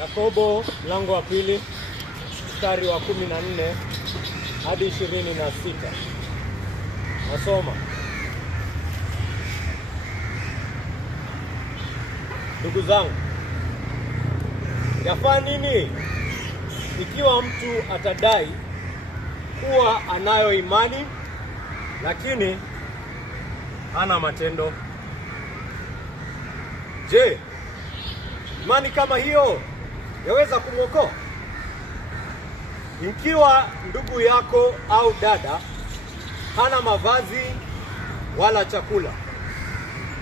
Yakobo mlango wa 2 mstari wa 14 hadi 26. Nasoma. Ndugu zangu, yafaa nini ikiwa mtu atadai kuwa anayo imani lakini hana matendo? Je, imani kama hiyo yaweza kumwokoa? Ikiwa ndugu yako au dada hana mavazi wala chakula,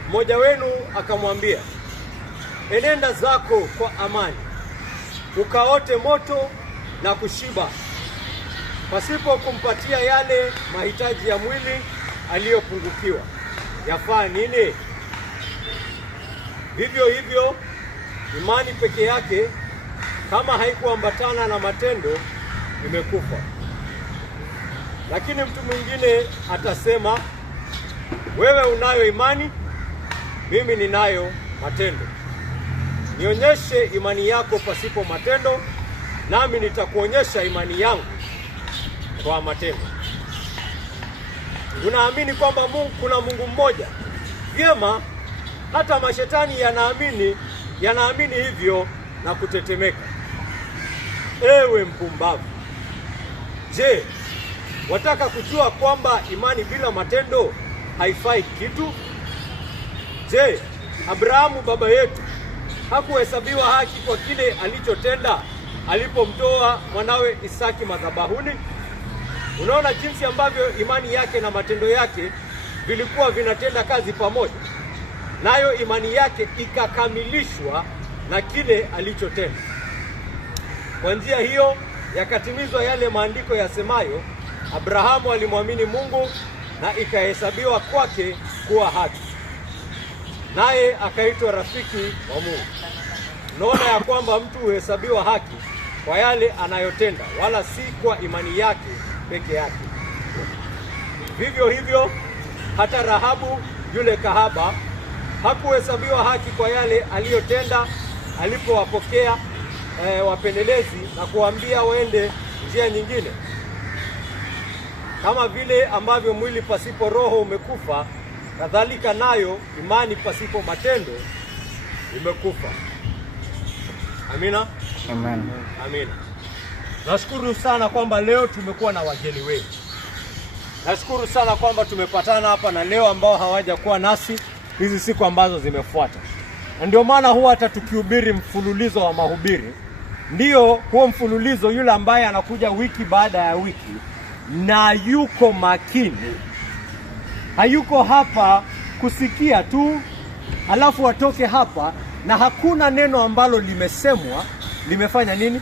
mmoja wenu akamwambia, enenda zako kwa amani, ukaote moto na kushiba, pasipo kumpatia yale mahitaji ya mwili aliyopungukiwa, yafaa nini? Vivyo hivyo imani peke yake kama haikuambatana na matendo imekufa. Lakini mtu mwingine atasema, wewe unayo imani, mimi ninayo matendo. Nionyeshe imani yako pasipo matendo, nami nitakuonyesha imani yangu kwa matendo. Unaamini kwamba kuna Mungu mmoja? Vyema, hata mashetani yanaamini hivyo na kutetemeka. Ewe mpumbavu! Je, wataka kujua kwamba imani bila matendo haifai kitu? Je, Abrahamu baba yetu hakuhesabiwa haki kwa kile alichotenda alipomtoa mwanawe Isaki madhabahuni? Unaona jinsi ambavyo imani yake na matendo yake vilikuwa vinatenda kazi pamoja, nayo imani yake ikakamilishwa na kile alichotenda. Kwa njia hiyo yakatimizwa yale maandiko yasemayo, Abrahamu alimwamini Mungu na ikahesabiwa kwake kuwa haki, naye akaitwa rafiki wa Mungu. Unaona ya kwamba mtu huhesabiwa haki kwa yale anayotenda, wala si kwa imani yake peke yake. Vivyo hivyo hata Rahabu yule kahaba hakuhesabiwa haki kwa yale aliyotenda alipowapokea wapelelezi na kuambia waende njia nyingine. Kama vile ambavyo mwili pasipo roho umekufa, kadhalika nayo imani pasipo matendo imekufa. Amina. Amen. Amina. Nashukuru sana kwamba leo tumekuwa na wageni wengi. Nashukuru sana kwamba tumepatana hapa na leo ambao hawajakuwa nasi hizi siku ambazo zimefuata. Na ndio maana huwa hata tukihubiri mfululizo wa mahubiri, ndio huo mfululizo, yule ambaye anakuja wiki baada ya wiki na yuko makini, hayuko hapa kusikia tu alafu atoke hapa na hakuna neno ambalo limesemwa limefanya nini?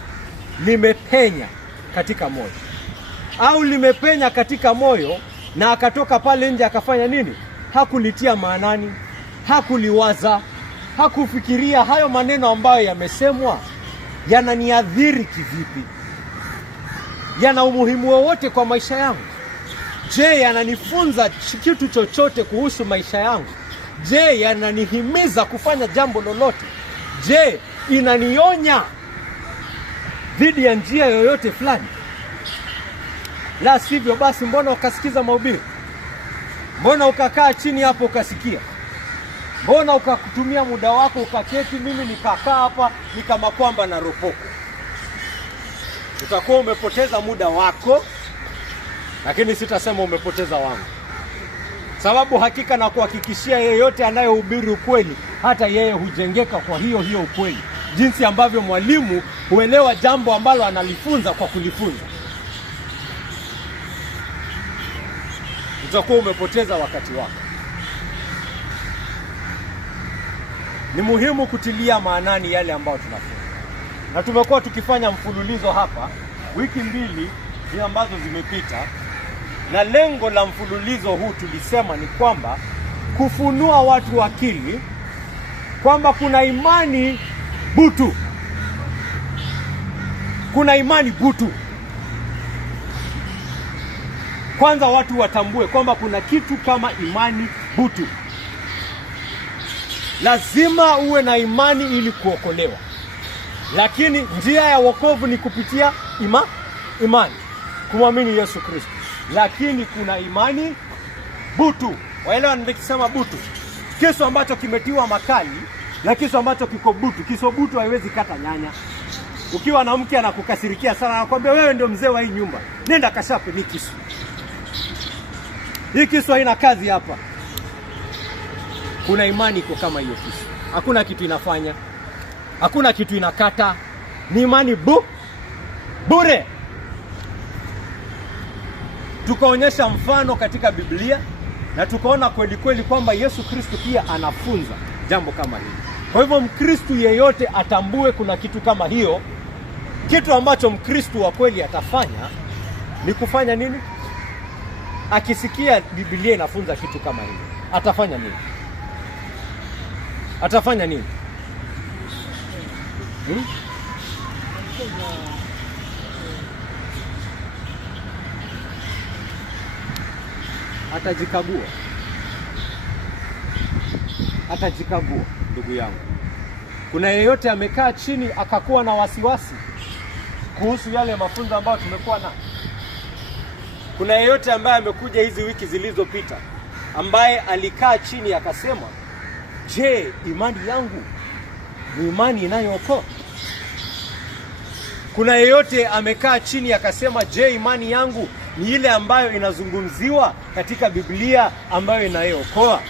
Limepenya katika moyo, au limepenya katika moyo na akatoka pale nje akafanya nini? Hakulitia maanani, hakuliwaza, hakufikiria hayo maneno ambayo yamesemwa yananiadhiri kivipi, yana umuhimu wowote kwa maisha yangu? Je, yananifunza kitu chochote kuhusu maisha yangu? Je, yananihimiza kufanya jambo lolote? Je, inanionya dhidi ya njia yoyote fulani? La sivyo basi, mbona ukasikiza mahubiri? Mbona ukakaa chini hapo ukasikia? Mbona ukakutumia muda wako ukaketi? Mimi nikakaa hapa ni kama kwamba na ropoko. Utakuwa umepoteza muda wako, lakini sitasema umepoteza wangu. Sababu hakika na kuhakikishia, yeyote anayehubiri ukweli, hata yeye hujengeka kwa hiyo ukweli. Jinsi ambavyo mwalimu huelewa jambo ambalo analifunza kwa kulifunza. Utakuwa umepoteza wakati wako. Ni muhimu kutilia maanani yale ambayo tunafunza. Na tumekuwa tukifanya mfululizo hapa wiki 2 ambazo zimepita, na lengo la mfululizo huu tulisema ni kwamba kufunua watu akili kwamba kuna imani butu. Kuna imani butu. Kwanza watu watambue kwamba kuna kitu kama imani butu. Lazima uwe na imani ili kuokolewa. Lakini njia ya wokovu ni kupitia imani, kumwamini Yesu Kristo. Lakini kuna imani butu. Waelewa nikisema butu? Kisu ambacho kimetiwa makali na kisu ambacho kiko butu. Kisu butu haiwezi kata nyanya. Ukiwa na mke anakukasirikia sana, anakuambia wewe ndio mzee wa hii nyumba, nenda kashape ni kisu. Hii kisu haina kazi hapa. Kuna imani iko kama hiyo kisu. Hakuna kitu inafanya. Hakuna kitu inakata. Ni imani bure. Tukaonyesha mfano katika Biblia na tukaona kweli kweli kwamba Yesu Kristo pia anafunza jambo kama hili. Kwa hivyo Mkristo yeyote atambue kuna kitu kama hiyo. Kitu ambacho Mkristo wa kweli atafanya ni kufanya nini? Akisikia Biblia inafunza kitu kama hili, atafanya nini? Atafanya nini? Atajikagua, ndugu yangu. Kuna yeyote amekaa chini akakuwa na wasiwasi kuhusu yale mafunzo ambayo tumekuwa na? Kuna yeyote ambaye amekuja hizi wiki zilizopita ambaye alikaa chini akasema, je, imani yangu ni imani inayookoa? Kuna yeyote amekaa chini akasema, je, imani yangu ni ile ambayo inazungumziwa katika Biblia ambayo inayookoa?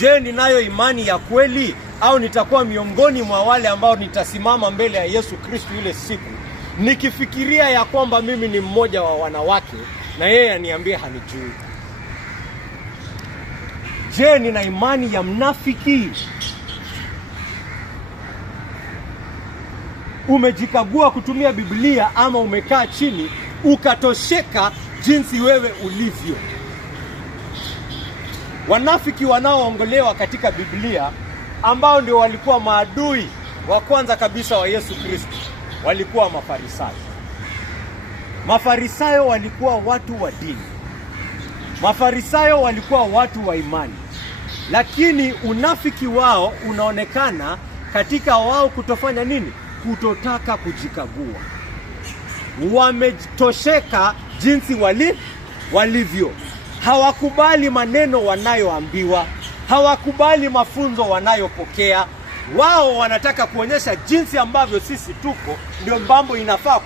Je, ninayo imani ya kweli, au nitakuwa miongoni mwa wale ambao nitasimama mbele ya Yesu Kristo ile siku nikifikiria ya kwamba mimi ni mmoja wa wanawake na yeye aniambie hanijui? Je, nina imani ya mnafiki? Umejikagua kutumia Biblia ama umekaa chini ukatosheka jinsi wewe ulivyo? Wanafiki wanaoongolewa katika Biblia ambao ndio walikuwa maadui wa kwanza kabisa wa Yesu Kristo walikuwa Mafarisayo. Mafarisayo walikuwa watu wa dini. Mafarisayo walikuwa watu wa imani. Lakini unafiki wao unaonekana katika wao kutofanya nini? Kutotaka kujikagua. Wametosheka jinsi walivyo. Hawakubali maneno wanayoambiwa. Hawakubali mafunzo wanayopokea. Wao wanataka kuonyesha jinsi ambavyo sisi tuko ndio mambo inafaa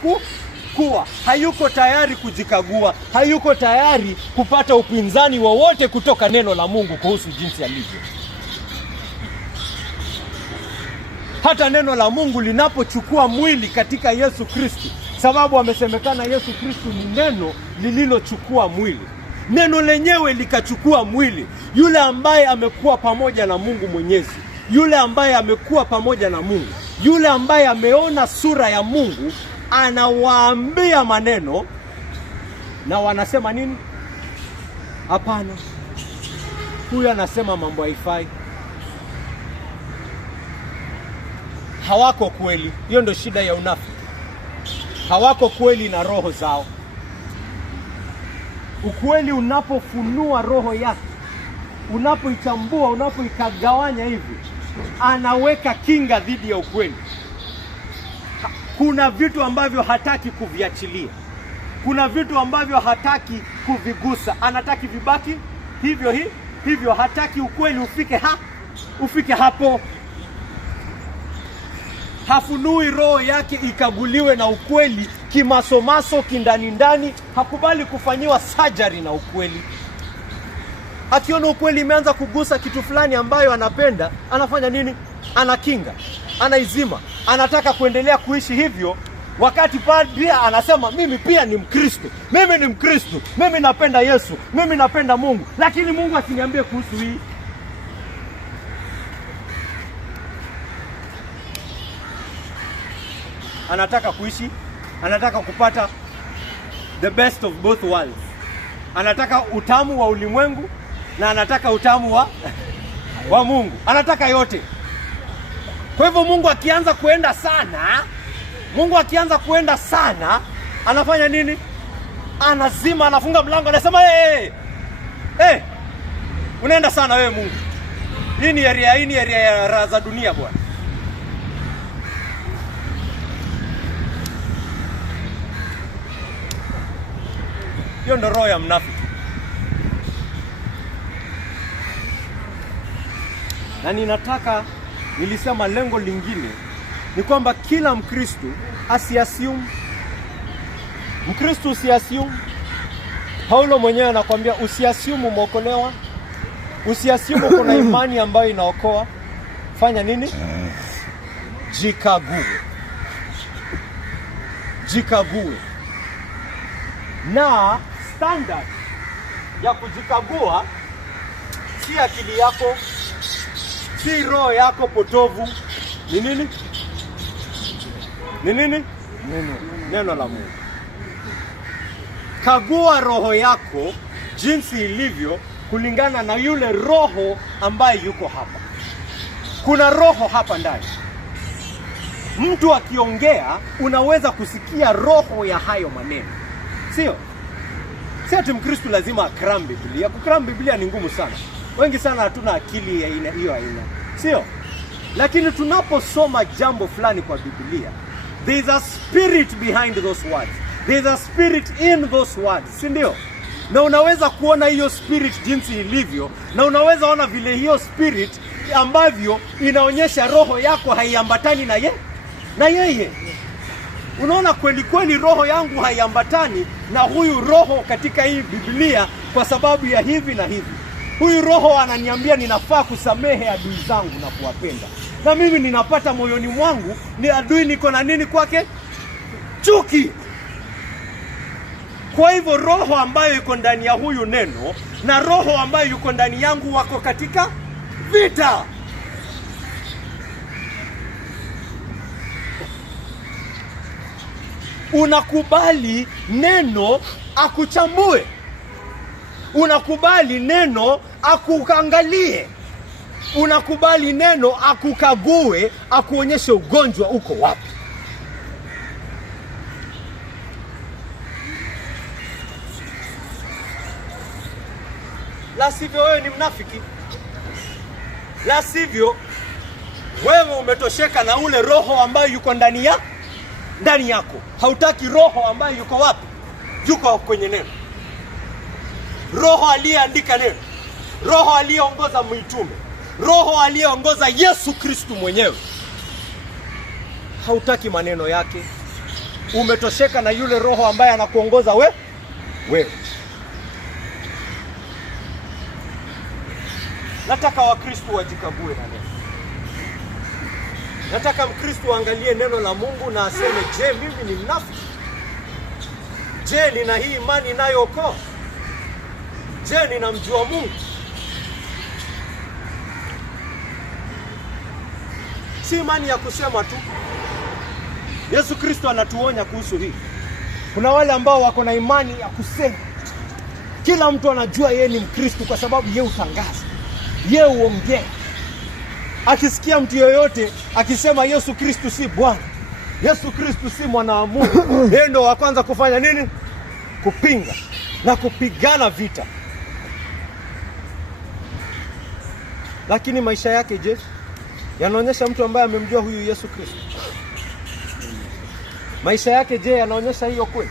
kuwa. Hayuko tayari kujikagua. Hayuko tayari kupata upinzani wowote kutoka neno la Mungu kuhusu jinsi alivyo. Hata neno la Mungu linapochukua mwili katika Yesu Kristo, sababu amesemekana Yesu Kristo ni neno lililochukua mwili. Neno lenyewe likachukua mwili. Yule ambaye amekuwa pamoja na Mungu Mwenyezi, yule ambaye amekuwa pamoja na Mungu, yule ambaye ameona sura ya Mungu, anawaambia maneno na wanasema nini? Hapana, huyu anasema mambo haifai. Hawako kweli. Hiyo ndio shida ya unafiki. Hawako kweli na roho zao. Ukweli unapofunua roho yake, unapoichambua, unapoikagawanya hivi, anaweka kinga dhidi ya ukweli. Kuna vitu ambavyo hataki kuviachilia. Kuna vitu ambavyo hataki kuvigusa. Anataki vibaki hivyo, hataki ukweli ufike hapo. Hafunui roho yake ikaguliwe na ukweli kimasomaso, kindani. Hakubali kufanyiwa surgery na ukweli. Akiona ukweli imeanza kugusa kitu fulani ambayo anapenda, anafanya nini? Anakinga, anaizima. Anataka kuendelea kuishi hivyo, wakati pia anasema mimi pia ni Mkristo. Mimi ni Mkristo. Mimi napenda Yesu. Mimi napenda Mungu. Lakini Mungu asiniambie kuhusu hii. Anataka kuishi, anataka kupata the best of both worlds. Anataka utamu wa ulimwengu na anataka utamu wa Mungu. Anataka yote. Kwa hivyo Mungu akianza kuenda sana, anafanya nini? Anazima, anafunga mlango, anasema hey, unaenda sana wewe Mungu. Hii ni area ya raha za dunia bwana. Hiyo ndio roho ya mnafiki. Na nilisema lengo lingine ni kwamba kila Mkristo asiassume. Mkristo usiassume. Paulo mwenyewe anakuambia usiassume umeokolewa. Usiassume kuna imani ambayo inaokoa. Fanya nini? Jikague. Jikague. Na standard ya kujikagua si akili yako, si roho yako potovu. Ni nini? Ni nini? Neno la Mungu. Kagua roho yako jinsi ilivyo kulingana na yule roho ambaye yuko hapa. Kuna roho hapa ndani. Mtu akiongea unaweza kusikia roho ya hayo maneno. Sio? Si ati Mkristo lazima akram Biblia. Kukram Biblia ni ngumu sana. Wengi sana hatuna akili ya hiyo aina. Sio? Lakini tunaposoma jambo fulani kwa Biblia, there is a spirit behind those words. There is a spirit in those words. Si ndio? Na unaweza kuona hiyo spirit jinsi ilivyo, na unaweza ona vile hiyo spirit ambavyo inaonyesha roho yako haiambatani na yeye. Unaona kweli roho yangu haiambatani na huyu roho katika hii Biblia kwa sababu ya hivi na hivi. Huyu roho ananiambia ninafaa kusamehe adui zangu na kuwapenda. Na mimi ninapata moyoni mwangu ni adui niko na nini kwake? Chuki. Kwa hivyo roho ambayo iko ndani ya huyu neno na roho ambayo yuko ndani yangu wako katika vita. Unakubali neno akuchambue. Unakubali neno akuangalie. Unakubali neno akukague, akuonyeshe ugonjwa uko wapi. La sivyo wewe ni mnafiki. La sivyo wewe umetosheka na ule roho ambayo yuko ndani yako. Hautaki roho ambayo yuko wapi? Yuko kwenye neno. Roho aliyeandika neno. Roho aliyeongoza mitume. Roho aliyeongoza Yesu Kristo mwenyewe. Hautaki maneno yake. Umetosheka na yule roho ambaye anakuongoza wewe. Nataka Wakristo wajikague na neno. Nataka Mkristo angalie neno la Mungu na aseme, je, mimi ni mnafiki? Je, nina hii imani inayookoa? Je, ninamjua Mungu? Si imani ya kusema tu. Yesu Kristo anatuonya kuhusu hii. Kuna wale ambao wako na imani ya kusema. Kila mtu anajua yeye ni Mkristo kwa sababu yeye utangaza. Yeye uongea. Akisikia mtu yoyote akisema Yesu Kristo si Bwana, Yesu Kristo si mwana wa Mungu, yeye ndo wa kwanza kufanya nini? Kupinga na kupigana vita. Lakini maisha yake je? Yanaonyesha mtu ambaye amemjua huyu Yesu Kristo? Maisha yake je, yanaonyesha hiyo kweli?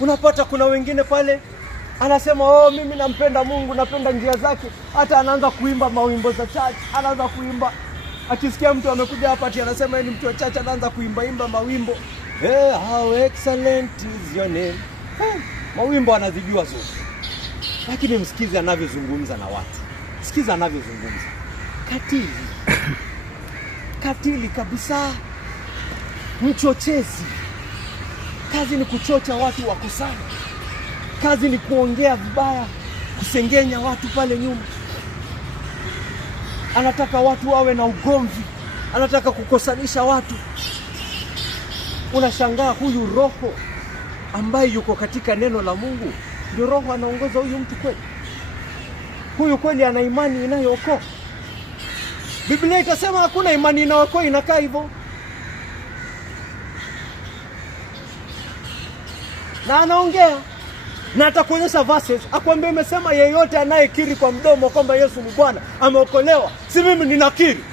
Unapata kuna wengine pale anasema mimi nampenda Mungu, napenda njia zake, hata anaanza kuimba mawimbo za church, anaanza kuimba. Akisikia mtu amekuja hapa ati anasema yeye ni mtu wa church, anaanza kuimba mawimbo. How excellent is your name. Mawimbo anazijua zote. Lakini msikize anavyozungumza na watu. Sikiza anavyozungumza. Katili kabisa. Mchochezi. Kazi ni kuchocha watu wakosane. Kazi ni kuongea vibaya, kusengenya watu pale nyuma. Anataka watu wawe na ugomvi, anataka kukosanisha watu. Unashangaa huyu roho ambaye yuko katika neno la Mungu ndio roho anaongoza huyu mtu kweli? Huyu kweli ana imani inayookoa? Biblia itasema hakuna imani inayookoa inakaa hivyo. Na anaongea na atakuonyesha verses, akwambia imesema yeyote anayekiri kwa mdomo kwamba Yesu ni Bwana ameokolewa. Si mimi ninakiri.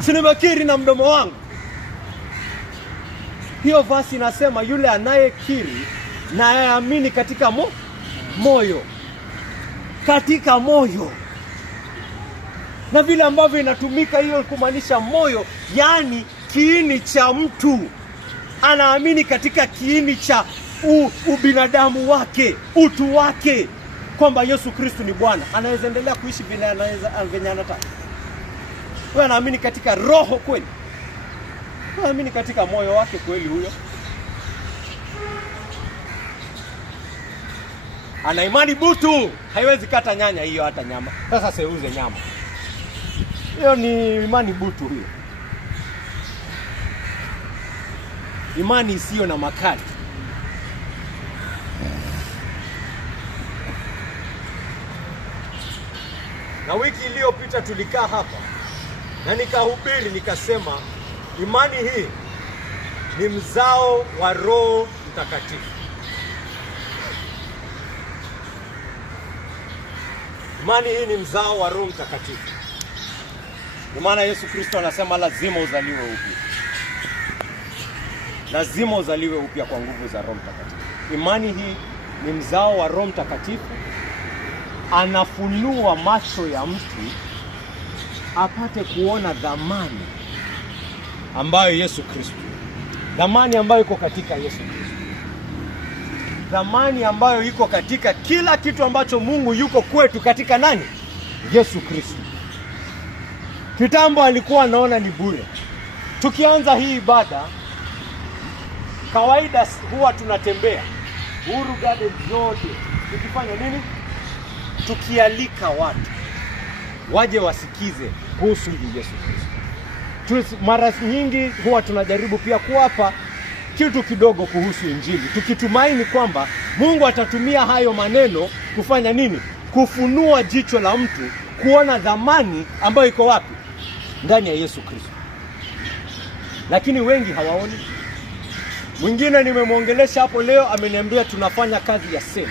Si nimekiri na mdomo wangu. Hiyo verse inasema yule anayekiri na anayeamini katika moyo. Katika moyo. Na vile ambavyo inatumika hiyo kumaanisha moyo, yani kiini cha mtu. Anaamini katika kiini cha ubinadamu wake, utu wake, kwamba Yesu Kristo ni Bwana. Anaweza endelea kuishi vile anataka. Wewe anaamini katika roho kweli? Anaamini katika moyo wake kweli huyo? Ana imani butu, haiwezi kata nyanya hiyo hata nyama. Sasa seuze nyama. Hiyo ni imani butu hiyo. Imani isiyo na makali. Na wiki iliyopita tulikaa hapa na nikahubiri nikasema imani hii ni mzao wa Roho Mtakatifu. Imani hii ni mzao wa Roho Mtakatifu. Kwa maana Yesu Kristo anasema lazima uzaliwe upya. Lazima uzaliwe upya kwa nguvu za Roho Mtakatifu. Imani hii ni mzao wa Roho Mtakatifu. Anafunua macho ya mtu apate kuona dhamani ambayo Yesu Kristo. Dhamani ambayo iko katika Yesu Kristo. Dhamani ambayo iko katika kila kitu ambacho Mungu yuko kwetu katika nani? Yesu Kristo. Kitambo alikuwa anaona ni bure. Tukianza hii ibada, kawaida huwa tunatembea Uhuru Garden zote. Tukifanya nini? Tukialika watu waje wasikize kuhusu Yesu Kristo. Mara nyingi huwa tunajaribu pia kuwapa kitu kidogo kuhusu Injili, tukitumaini kwamba Mungu atatumia hayo maneno kufanya nini? Kufunua jicho la mtu kuona dhamani ambayo iko wapi? Ndani ya Yesu Kristo. Lakini wengi hawaoni. Mwingine nimemwongelesha hapo leo ameniambia tunafanya kazi ya sales.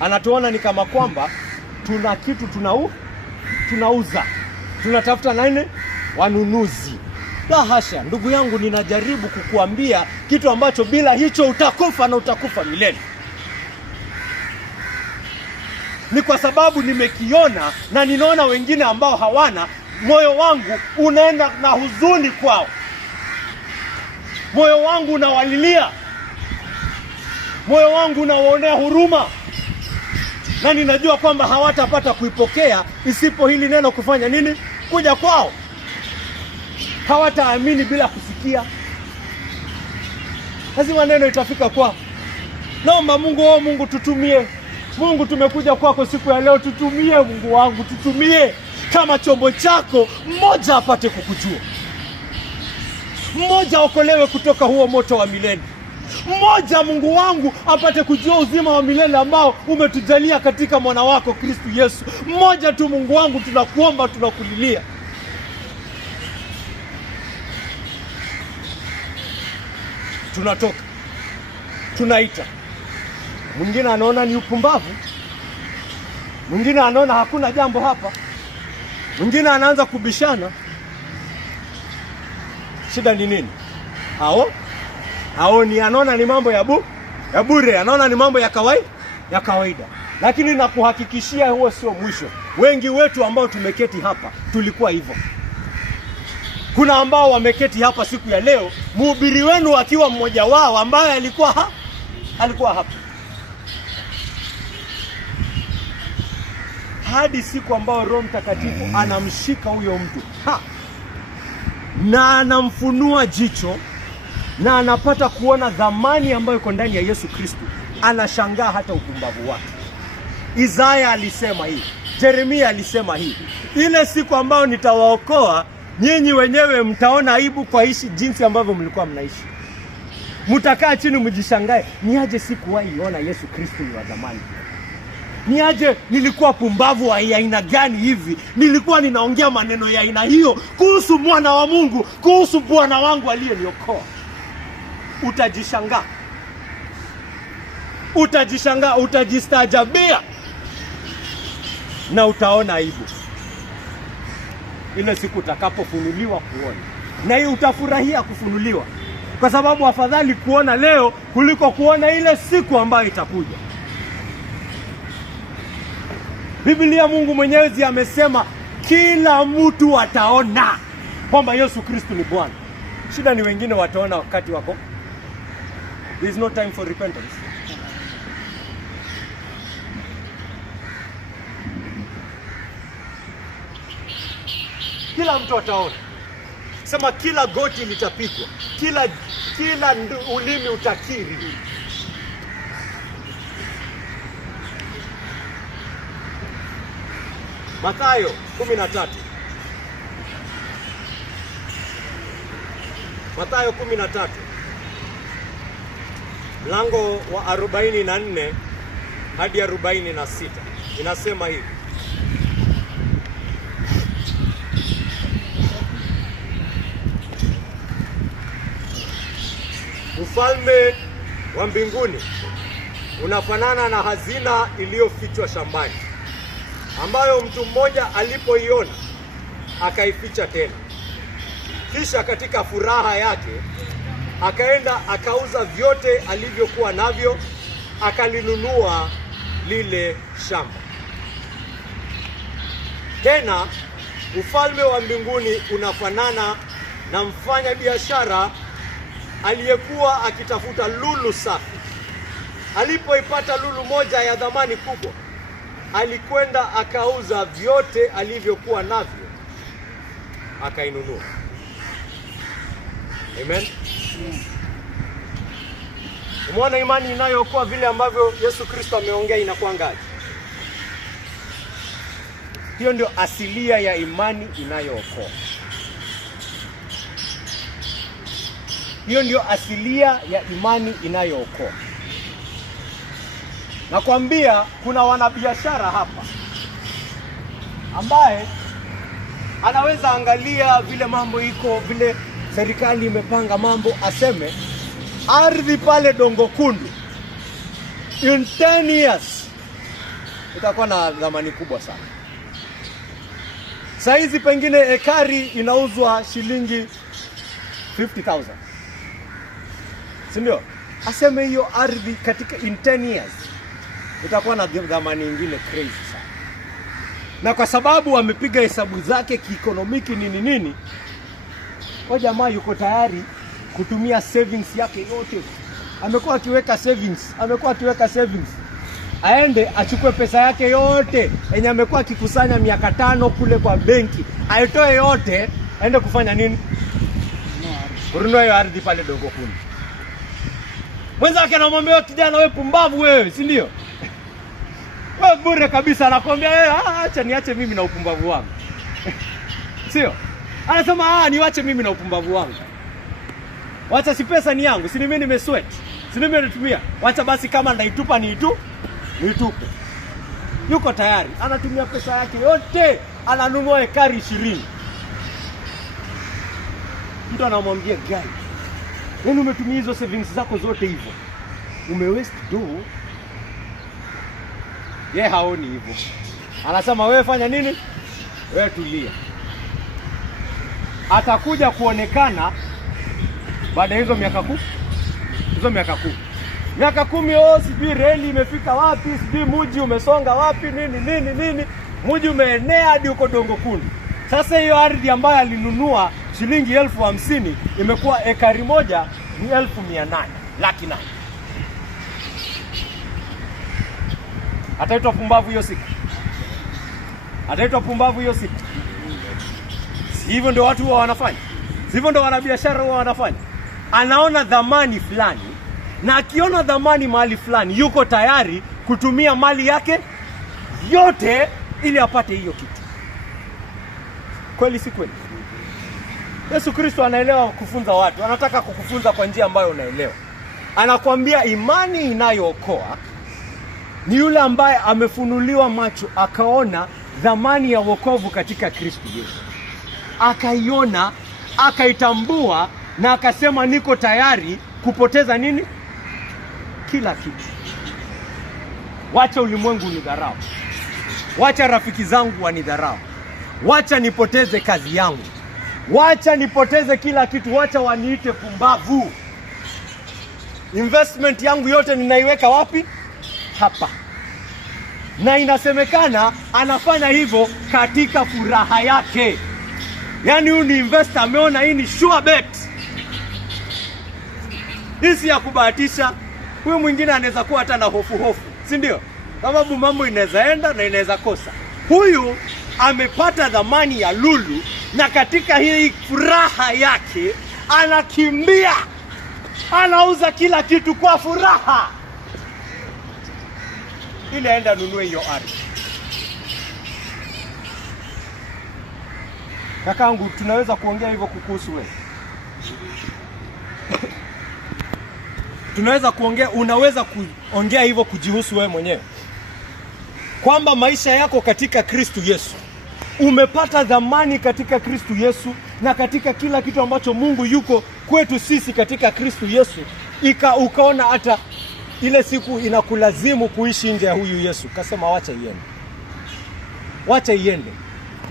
Anatuona ni kama kwamba tuna kitu tunauza. Tunatafuta nani? Wanunuzi. La hasha, ndugu yangu, ninajaribu kukuambia kitu ambacho bila hicho utakufa na utakufa milele. Ni kwa sababu nimekiona na ninaona wengine ambao hawana, moyo wangu unaenda na huzuni kwao. Moyo wangu unawalilia. Moyo wangu unawaonea huruma. Na ninajua kwamba hawatapata kuipokea isipo hili neno kufanya nini? Kuja kwao. Hawataamini bila kusikia. Lazima neno itafika kwao. Naomba Mungu, Mungu tutumie. Mungu, tumekuja kwako siku ya leo, tutumie Mungu wangu, tutumie kama chombo chako, mmoja apate kukujua. Mmoja okolewe kutoka huo moto wa milele. Mmoja Mungu wangu apate kujua uzima wa milele ambao umetujalia katika mwana wako Kristo Yesu. Mmoja tu Mungu wangu, tunakuomba, tunakulilia. Tunatoka, tunaita. Mwingine anaona ni upumbavu. Mwingine anaona hakuna jambo hapa. Mwingine anaanza kubishana. Shida ni nini? Hao ni anaona ni mambo ya bure, anaona ni mambo ya kawaida. Lakini nakuhakikishia huo sio mwisho. Wengi wetu ambao tumeketi hapa tulikuwa hivyo. Kuna ambao wameketi hapa siku ya leo, mhubiri wenu akiwa mmoja wao ambaye alikuwa hapa. Hadi siku ambao Roho Mtakatifu anamshika huyo mtu. Na anamfunua jicho na anapata kuona dhamani ambayo iko ndani ya Yesu Kristo. Anashangaa hata upumbavu wake. Isaya alisema hii. Yeremia alisema hii. Ile siku ambayo nitawaokoa, nyinyi wenyewe mtaona aibu kwa ishi jinsi ambavyo mlikuwa mnaishi. Mtakaa chini mjishangae, ni aje sikuwahi ona Yesu Kristo ni wa dhamani. Ni aje nilikuwa pumbavu wa aina gani hivi? Nilikuwa ninaongea maneno ya aina hiyo kuhusu mwana wa Mungu, kuhusu Bwana wangu aliyeniokoa. Utajishangaa. Utajistaajabia. Na utaona aibu. Ile siku utakapofunuliwa kuona. na utafurahia kufunuliwa, kwa sababu afadhali kuona leo kuliko kuona ile siku ambayo itakuja. Biblia, Mungu Mwenyezi amesema kila mtu ataona kwamba Yesu Kristo ni Bwana. Shida ni wengine wataona wakati wako. There is no time for repentance. Kila mtu ataona. Sema kila goti litapigwa, kila ulimi utakiri. Mathayo 13. Mathayo 13. Mlango wa 44 hadi 46. Inasema hivi. Ufalme wa mbinguni unafanana na hazina iliyofichwa shambani, ambayo mtu mmoja alipoiona akaificha tena. Kisha katika furaha yake akaenda akauza vyote alivyokuwa navyo, akalinunua lile shamba. Tena ufalme wa mbinguni unafanana na mfanya biashara aliyekuwa akitafuta lulu safi. Alipoipata lulu moja ya thamani kubwa, alikwenda akauza vyote alivyokuwa navyo, akainunua. Amen. Umeona imani inayookoa vile ambavyo Yesu Kristo ameongea inakuwa ngapi? Hiyo ndio asilia ya imani inayookoa. Hiyo ndio asilia ya imani inayookoa. Nakwambia kuna wanabiashara hapa ambaye anaweza angalia vile mambo iko, vile serikali imepanga mambo, aseme ardhi pale Dongo Kundu in 10 years itakuwa na thamani kubwa sana. Saizi pengine ekari inauzwa shilingi 50,000. Si ndio? Aseme hiyo ardhi katika in 10 years itakuwa na thamani nyingine crazy sana. Na kwa sababu amepiga hesabu zake kiekonomiki nini, kwa jamaa yuko tayari kutumia savings yake yote. Amekuwa akiweka savings. Aende achukue pesa yake yote yenye amekuwa akikusanya miaka 5 kule kwa benki, aitoe yote, aende kufanya nini? Kununua hiyo ardhi pale Dongo Kundu. Mwenzake anamwambia, kijana wewe pumbavu wewe, si ndio? Wewe bure kabisa, anakuambia wewe acha niache mimi na upumbavu wangu. Sio? Anasema niache mimi na upumbavu wangu. Wacha, si pesa ni yangu, si mimi nimesweat. Si mimi nimetumia. Wacha basi kama naitupa niitupe. Yuko tayari, anatumia pesa yake yote, ananunua ekari 20. Mtu anamwambia, "Guy, wewe umetumia hizo savings zako zote hivyo. Umewaste do." Yeye haoni hivyo. Anasema wewe fanya nini? Wewe tulia. Atakuja kuonekana baada hizo miaka 10. Hizo miaka 10. Miaka 10 sijui reli imefika wapi, sijui mji umesonga wapi, nini. Mji umeenea hadi uko Dongo Kundu. Sasa hiyo ardhi ambayo alinunua shilingi 50,000 imekuwa ekari moja ni 800,000, laki 8. Ataitwa pumbavu hiyo siku. Si hivyo ndio watu wanafanya? Si hivyo ndio wanabiashara wanafanya? Anaona dhamani fulani, na akiona dhamani mahali fulani yuko tayari kutumia mali yake yote ili apate hiyo kitu. Kweli si kweli? Yesu Kristo anaelewa kufunza watu. Anataka kukufunza kwa njia ambayo unaelewa. Anakuambia imani inayookoa ni yule ambaye amefunuliwa macho, akaona dhamani ya wokovu katika Kristo Yesu. Akaiona, akaitambua, na akasema niko tayari kupoteza nini? Kila kitu. Wacha ulimwengu unidharau. Wacha rafiki zangu wanidharau. Wacha nipoteze kazi yangu. Wacha nipoteze kila kitu, wacha waniite pumbavu. Investment yangu yote ninaiweka wapi? Hapa. Na inasemekana anafanya hivyo katika furaha yake. Yaani huyu ni investor, ameona hii ni sure bet. Hii si ya kubahatisha. Huyu mwingine anaweza kuwa hata na hofu, si ndio? Sababu mambo inaweza enda na inaweza kosa. Huyu amepata dhamani ya lulu, na katika hii furaha yake anakimbia, anauza kila kitu kwa furaha ili aende anunue hiyo ardhi. Kakangu, tunaweza kuongea hivyo kukuhusu wewe? Tunaweza kuongea, unaweza kuongea hivyo kujihusu wewe mwenyewe, kwamba maisha yako katika Kristo Yesu, umepata dhamani katika Kristo Yesu, na katika kila kitu ambacho Mungu yuko kwetu sisi katika Kristo Yesu, ukaona hata ile siku inakulazimu kuishi nje ya huyu Yesu, kasema wacha iende. Wacha iende.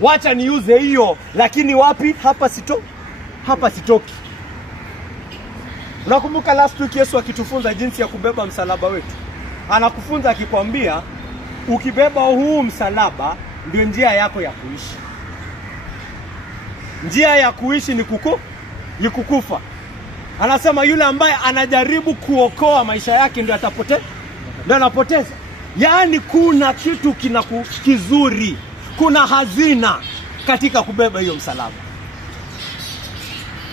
Wacha niuze hiyo, lakini wapi? Hapa sitoki. Unakumbuka last week Yesu akitufunza jinsi ya kubeba msalaba wetu? Anakufunza akikwambia ukibeba huu msalaba ndio njia yako ya kuishi. Njia ya kuishi ni kukufa. Anasema yule ambaye anajaribu kuokoa maisha yake ndio anapoteza. Yaani kuna kitu kizuri, kuna hazina katika kubeba hiyo msalaba.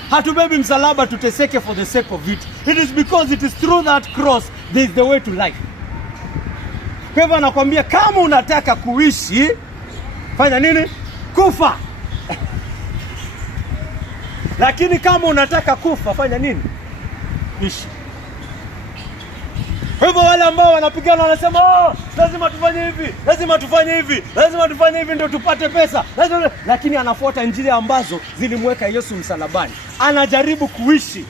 Hatubebi msalaba tuteseke for the sake of it. It is because it is through that cross there is the way to life. Kwa hivyo anakuambia kama unataka kuishi, fanya nini? Kufa. Lakini kama unataka kufa, fanya nini? Ishi. Kwa hivyo wale ambao wanapigana wanasema lazima tufanye hivi, lazima tufanye hivi, lazima tufanye hivi ndio tupate pesa. Lakini anafuata njia ambazo zilimweka Yesu msalabani. Anajaribu kuishi.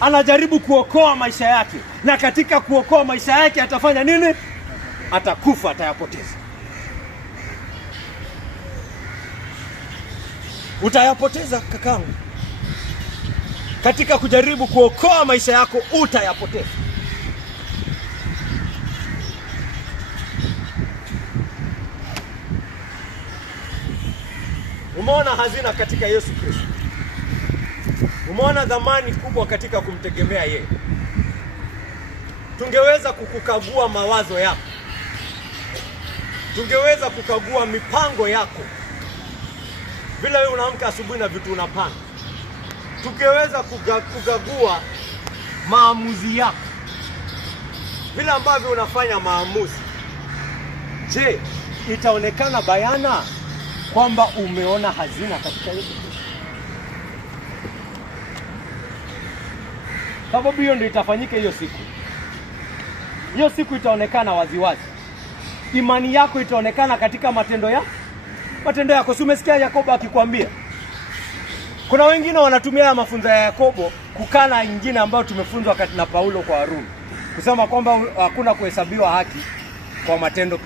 Anajaribu kuokoa maisha yake. Na katika kuokoa maisha yake atafanya nini? Atakufa, atayapoteza. Utayapoteza kakangu. Katika kujaribu kuokoa maisha yako utayapoteza. Umeona hazina katika Yesu Kristo. Umeona dhamani kubwa katika kumtegemea yeye. Tungeweza kukukagua mawazo yako. Tungeweza kukagua mipango yako. Vile wewe unaamka asubuhi na vitu unapanga. Tungeweza kukagua maamuzi yako. Vile ambavyo unafanya maamuzi. Je, itaonekana bayana kwamba umeona hazina katika Yesu Kristo? Sababu hiyo ndio itafanyika hiyo siku. Hiyo siku itaonekana waziwazi. Imani yako itaonekana katika matendo yako. Si umesikia Yakobo akikwambia? Kuna wengine wanatumia mafunzo ya Yakobo kukana nyingine ambayo tumefunzwa na Paulo kwa Warumi. Kusema kwamba hakuna kuhesabiwa haki kwa matendo,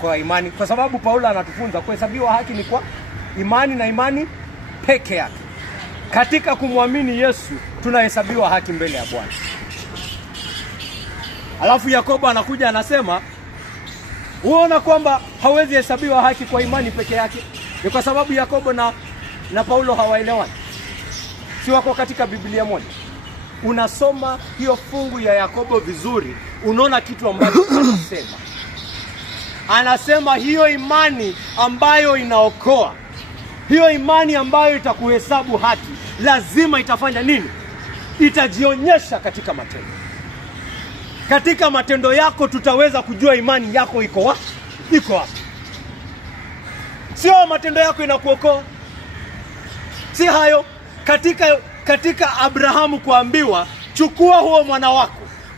kwa imani. Kwa sababu Paulo anatufunza kuhesabiwa haki ni kwa imani, na imani peke yake. Katika kumwamini Yesu tunahesabiwa haki mbele ya Bwana. Alafu Yakobo anakuja anasema, unaona kwamba hawezi hesabiwa haki kwa imani peke yake. Ni kwa sababu Yakobo na Paulo hawaelewani. Si wako katika Biblia moja. Unasoma hiyo fungu ya Yakobo vizuri, unaona kitu ambacho anasema. Anasema hiyo imani ambayo inaokoa, hiyo imani ambayo itakuhesabu haki, lazima itafanya nini? Itajionyesha katika matendo. Katika matendo yako tutaweza kujua imani yako iko wapi. Sio matendo yako inakuokoa. Si hayo. Katika Abrahamu kuambiwa, chukua huo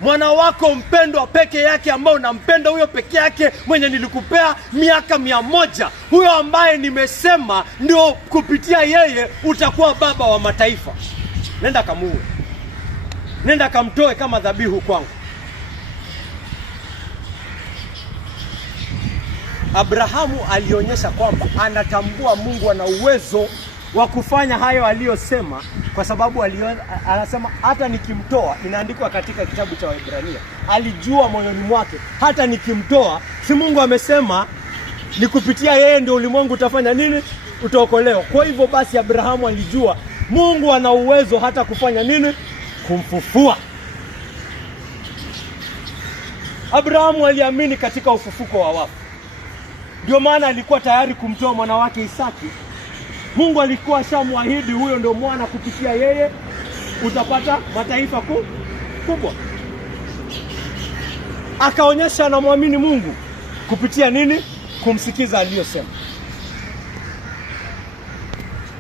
mwana wako mpendwa peke yake, ambao unampenda huyo peke yake, mwenye nilikupea miaka 100, huyo ambaye nimesema ndio kupitia yeye utakuwa baba wa mataifa. Nenda kamuue. Nenda kamtoe kama dhabihu kwangu. Abrahamu alionyesha kwamba anatambua Mungu ana uwezo wa kufanya hayo aliyosema, kwa sababu anasema hata nikimtoa, inaandikwa katika kitabu cha Waebrania, alijua moyoni mwake hata nikimtoa, si Mungu amesema ni kupitia yeye ndio ulimwengu utafanya nini? Utaokolewa. Kwa hivyo basi Abrahamu alijua Mungu ana uwezo hata kufanya nini? Kumfufua. Abrahamu aliamini katika ufufuko wa wafu. Ndio maana alikuwa tayari kumtoa mwana wake Isaki. Mungu alikuwa ashamwahidi huyo ndio mwana, kupitia yeye utapata mataifa kubwa. Akaonyesha anamwamini Mungu kupitia nini? Kumsikiza aliyosema.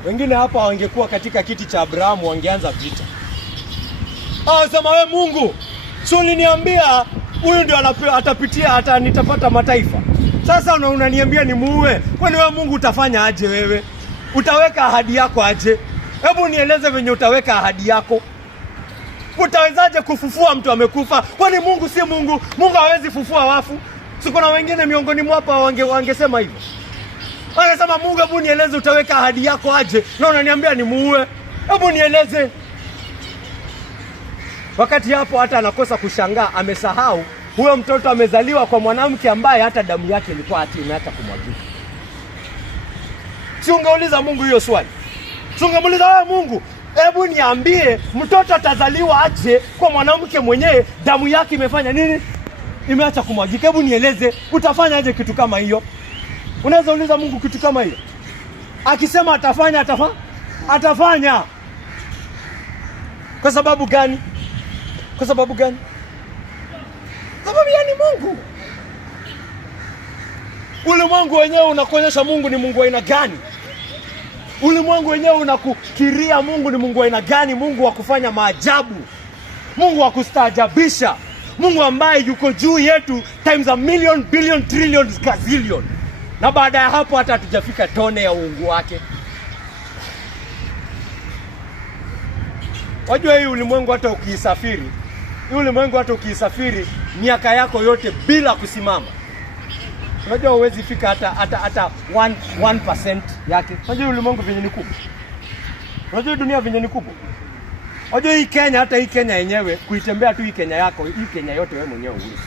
Wengine hapa wangekuwa katika kiti cha Abrahamu wangeanza vita. Sema wewe Mungu, si uliniambia huyu ndio atapitia nitapata mataifa. Sasa unaniambia ni muue. Kwani wewe Mungu utafanya aje wewe? Utaweka ahadi yako aje? Hebu nieleze venye utaweka ahadi yako. Utawezaje kufufua mtu amekufa? Kwani Mungu si Mungu? Mungu hawezi fufua wafu. Siko na wengine miongoni mwa hapa wangesema hivyo. Wanasema Mungu, hebu nieleze utaweka ahadi yako aje? Na unaniambia ni muue. Hebu nieleze. Wakati hapo hata anakosa kushangaa, amesahau huyo mtoto amezaliwa kwa mwanamke ambaye hata damu yake ilikuwa imeacha kumwagika. Si ungeuliza Mungu hiyo swali? Si ungemuuliza wewe Mungu, hebu niambie mtoto atazaliwa aje kwa mwanamke mwenyewe damu yake imefanya nini? Imeacha kumwagika. Hebu nieleze utafanya aje kitu kama hiyo? Unaweza uliza Mungu kitu kama hiyo? Akisema atafanya, atafanya. Kwa sababu gani? Kwa sababu gani? Sababu yani Mungu. Ulimwengu wenyewe unakuonyesha Mungu ni Mungu wa aina gani. Ulimwengu wenyewe unakukiria Mungu ni Mungu wa aina gani. Mungu wa kufanya maajabu, Mungu wa kustaajabisha, Mungu ambaye yuko juu yetu times a million, billion, trillion, gazillion. Na baada ya hapo hata hatujafika tone ya uungu wake. Wajua hii ulimwengu hata ukiisafiri, miaka yako yote bila kusimama, unajua huwezi fika hata 1% yake. Unajua ulimwengu venye ni kubwa. Unajua dunia venye ni kubwa. Unajua hii Kenya, hata hii Kenya yenyewe kuitembea tu hii Kenya yako, hii Kenya yote wewe mwenyewe huwezi.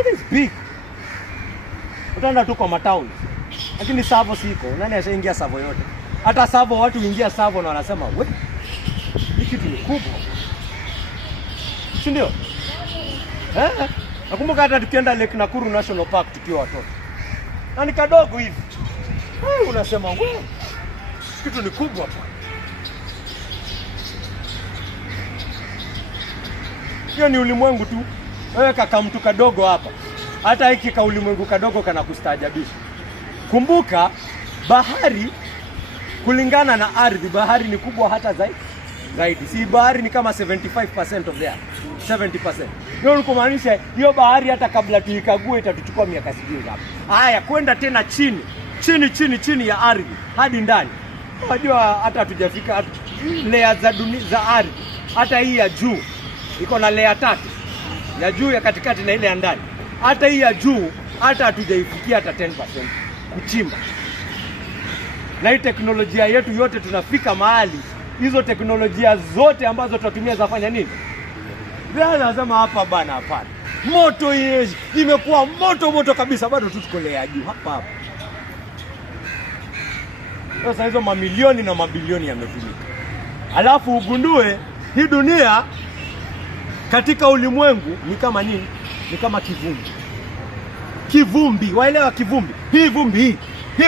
It is big. Utaenda tu kwa matauni. Lakini Savo siko. Nani ashaingia Savo yote? Hata Savo watu ingia Savo na wanasema, "We, hii kitu ni kubwa." Si ndio? Nakumbuka hata tukienda Lake Nakuru National Park tukiwa watoto. Na ni kadogo hivi. Unasema, "We, kitu ni kubwa." Hiyo ni ulimwengu tu. Wewe kaka mtu kadogo hapa. Hata hiki ka ulimwengu kadogo kana kustaajabisha. Kumbuka bahari kulingana na ardhi, bahari ni kubwa hata zaidi. Si bahari ni kama 75% of there. 70%. Hiyo ni kumaanisha hiyo bahari hata kabla tuikague itatuchukua miaka 60 hapa. Haya, kwenda tena chini ya ardhi hadi ndani. Unajua hata hatujafika layer za ardhi. Hata hii ya juu iko na layer 3. Ya juu, ya katikati na ile ya ndani. Hata hii ya juu hata hatujaifikia hata 10% kuchimba. Na hii teknolojia yetu yote tunafika mahali hizo teknolojia zote ambazo tunatumia zafanya nini? Lazima hapa bana, hapana. Moto hizi imekuwa moto kabisa, bado tuko layer juu hapa. Sasa hizo mamilioni na mabilioni yametumika. Alafu ugundue hii dunia katika ulimwengu ni kama nini? Ni kama kivumbi. Kivumbi, waelewa kivumbi? Hii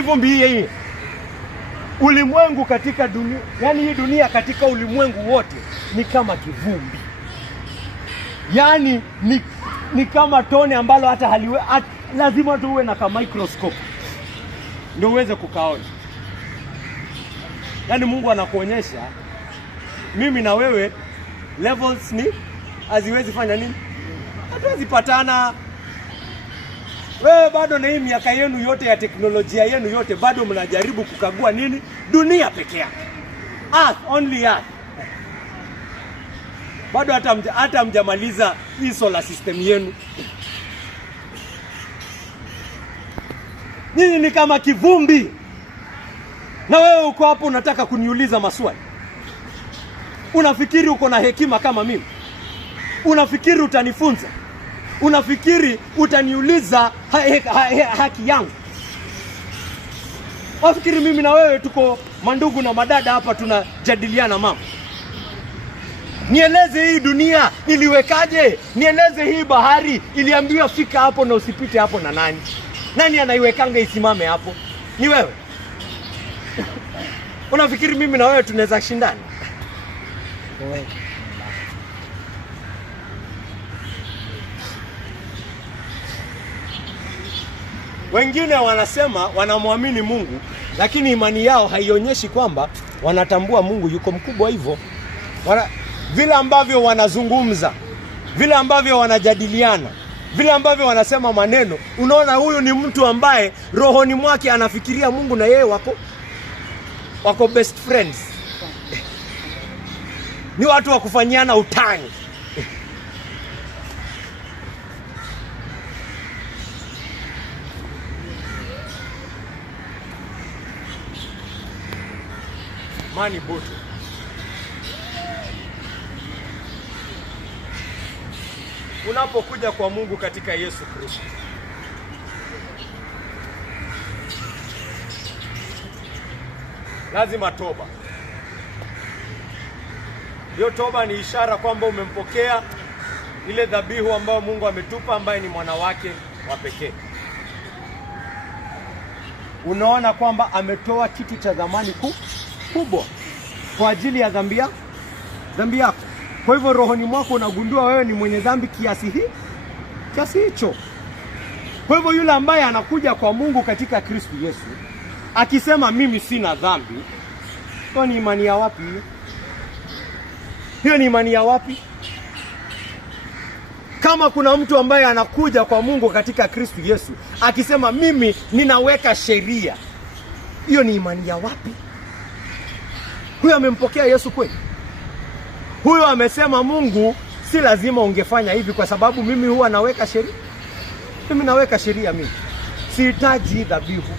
vumbi hii. Ulimwengu katika dunia, yani hii dunia katika ulimwengu wote ni kama kivumbi. Yani ni kama tone ambalo hata lazima tu uwe na kama microscope ndio uweze kukaona. Yani Mungu anakuonyesha mimi na wewe levels ni haziwezi fanya nini? Hatuwezi patana. Wewe bado na hii miaka yenu yote ya teknolojia yenu yote bado mnajaribu kukagua nini? Dunia peke yake. Earth, only Earth. Bado hata mjamaliza hii solar system yenu. Nini ni kama kivumbi. Na wewe uko hapo unataka kuniuliza maswali. Unafikiri uko na hekima kama mimi? Unafikiri utanifunza? Unafikiri utaniuliza haki yangu? Wafikiri mimi na wewe tuko mandugu na madada hapa tunajadiliana mambo? Nieleze hii dunia iliwekaje? Nieleze hii bahari iliambiwa fika hapo na usipite hapo na nani? Nani anaiwekanga isimame hapo? Ni wewe. Unafikiri mimi na wewe tunaweza shindana? Wengine wanasema wanamwamini Mungu, lakini imani yao haionyeshi kwamba wanatambua Mungu yuko mkubwa hivyo. Vile ambavyo wanazungumza, vile ambavyo wanajadiliana, vile ambavyo wanasema maneno, unaona huyu ni mtu ambaye rohoni mwake anafikiria Mungu na yeye wako best friends. Ni watu wa kufanyiana utani. Mani butu. Unapokuja kwa Mungu katika Yesu Kristo, lazima toba. Hiyo toba ni ishara kwamba umempokea ile dhabihu ambayo Mungu ametupa, ambaye ni mwana wake wa pekee. Unaona kwamba ametoa kitu cha dhamani kubwa kwa ajili ya dhambi yako. Kwa hivyo rohoni mwako unagundua wewe ni mwenye dhambi kiasi hicho. Kwa hivyo yule ambaye anakuja kwa Mungu katika Kristo Yesu akisema mimi sina dhambi, hiyo ni imani ya wapi? Hiyo ni imani ya wapi? Kama kuna mtu ambaye anakuja kwa Mungu katika Kristo Yesu akisema mimi ninaweka sheria, hiyo ni imani ya wapi? Huyo amempokea Yesu kweli? Huyo amesema Mungu si lazima ungefanya hivi kwa sababu mimi huwa naweka sheria. Mimi naweka sheria mimi. Sihitaji dhabihu.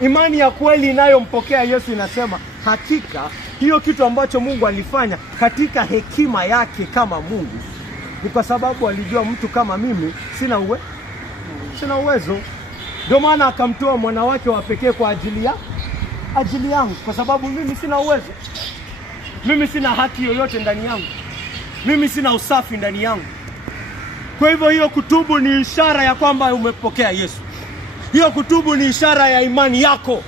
Imani ya kweli inayompokea Yesu inasema hakika hiyo kitu ambacho Mungu alifanya katika hekima yake kama Mungu ni kwa sababu alijua mtu kama mimi sina uwezo. Ndio maana akamtoa mwana wake wa pekee kwa ajili yangu, kwa sababu mimi sina uwezo. Mimi sina haki yoyote ndani yangu. Mimi sina usafi ndani yangu. Kwa hivyo hiyo kutubu ni ishara ya kwamba umepokea Yesu. Hiyo kutubu ni ishara ya imani yako.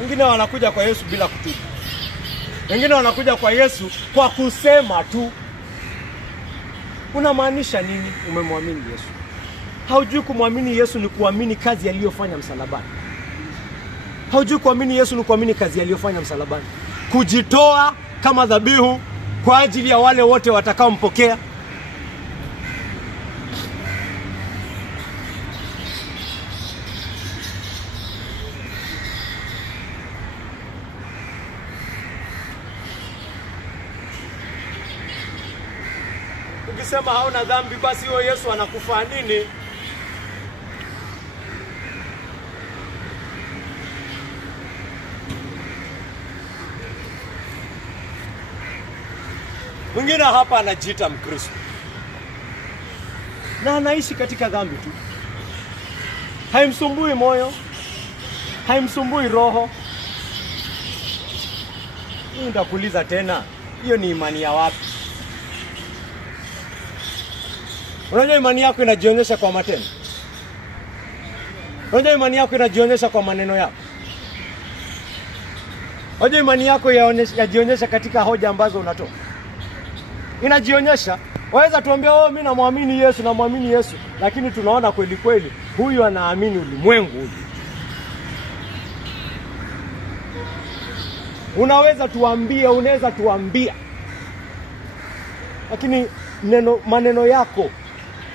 Wengine wanakuja kwa Yesu bila kutubu. Wengine wanakuja kwa Yesu kwa kusema tu. Unamaanisha nini umemwamini Yesu? Haujui kumwamini Yesu ni kuamini kazi aliyofanya msalabani. Haujui kuamini Yesu ni kuamini kazi aliyofanya msalabani. Kujitoa kama dhabihu kwa ajili ya wale wote watakaompokea. Ukisema hauna dhambi basi huyo Yesu anakufaa nini? Mwingine hapa anajiita Mkristo na anaishi katika dhambi tu. Haimsumbui moyo, haimsumbui roho. Nitakuuliza tena, hiyo ni imani ya wapi? Unajua imani yako inajionyesha kwa matendo. Unajua imani yako inajionyesha kwa maneno yako. Unajua imani yako yajionyesha katika hoja ambazo unatoa. Inajionyesha. Waweza tuambia mimi namwamini Yesu, lakini tunaona kweli kweli huyu anaamini ulimwengu huyu. Unaweza tuambia. Lakini maneno yako,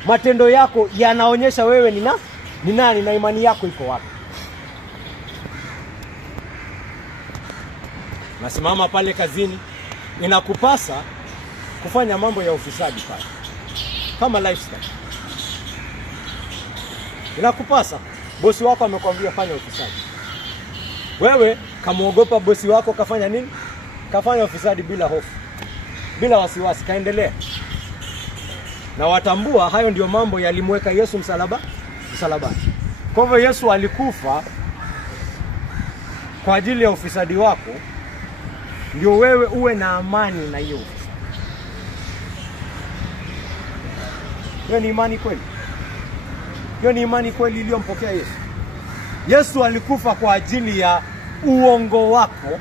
matendo yako yanaonyesha wewe ni nani na imani yako iko wapi. Nasimama pale kazini, inakupasa kufanya mambo ya ufisadi pale kama lifestyle. Inakupasa. Bosi wako amekwambia fanya ufisadi. Wewe kamuogopa bosi wako, kafanya nini? Kafanya ufisadi bila hofu, bila wasiwasi, kaendelea. Na watambua hayo ndio mambo yalimweka Yesu msalabani. Kwa hivyo Yesu alikufa kwa ajili ya ufisadi wako, ndio wewe uwe na amani na hiyo. Hiyo ni imani kweli? Hiyo ni imani kweli iliyompokea Yesu? Yesu alikufa kwa ajili ya uongo wako,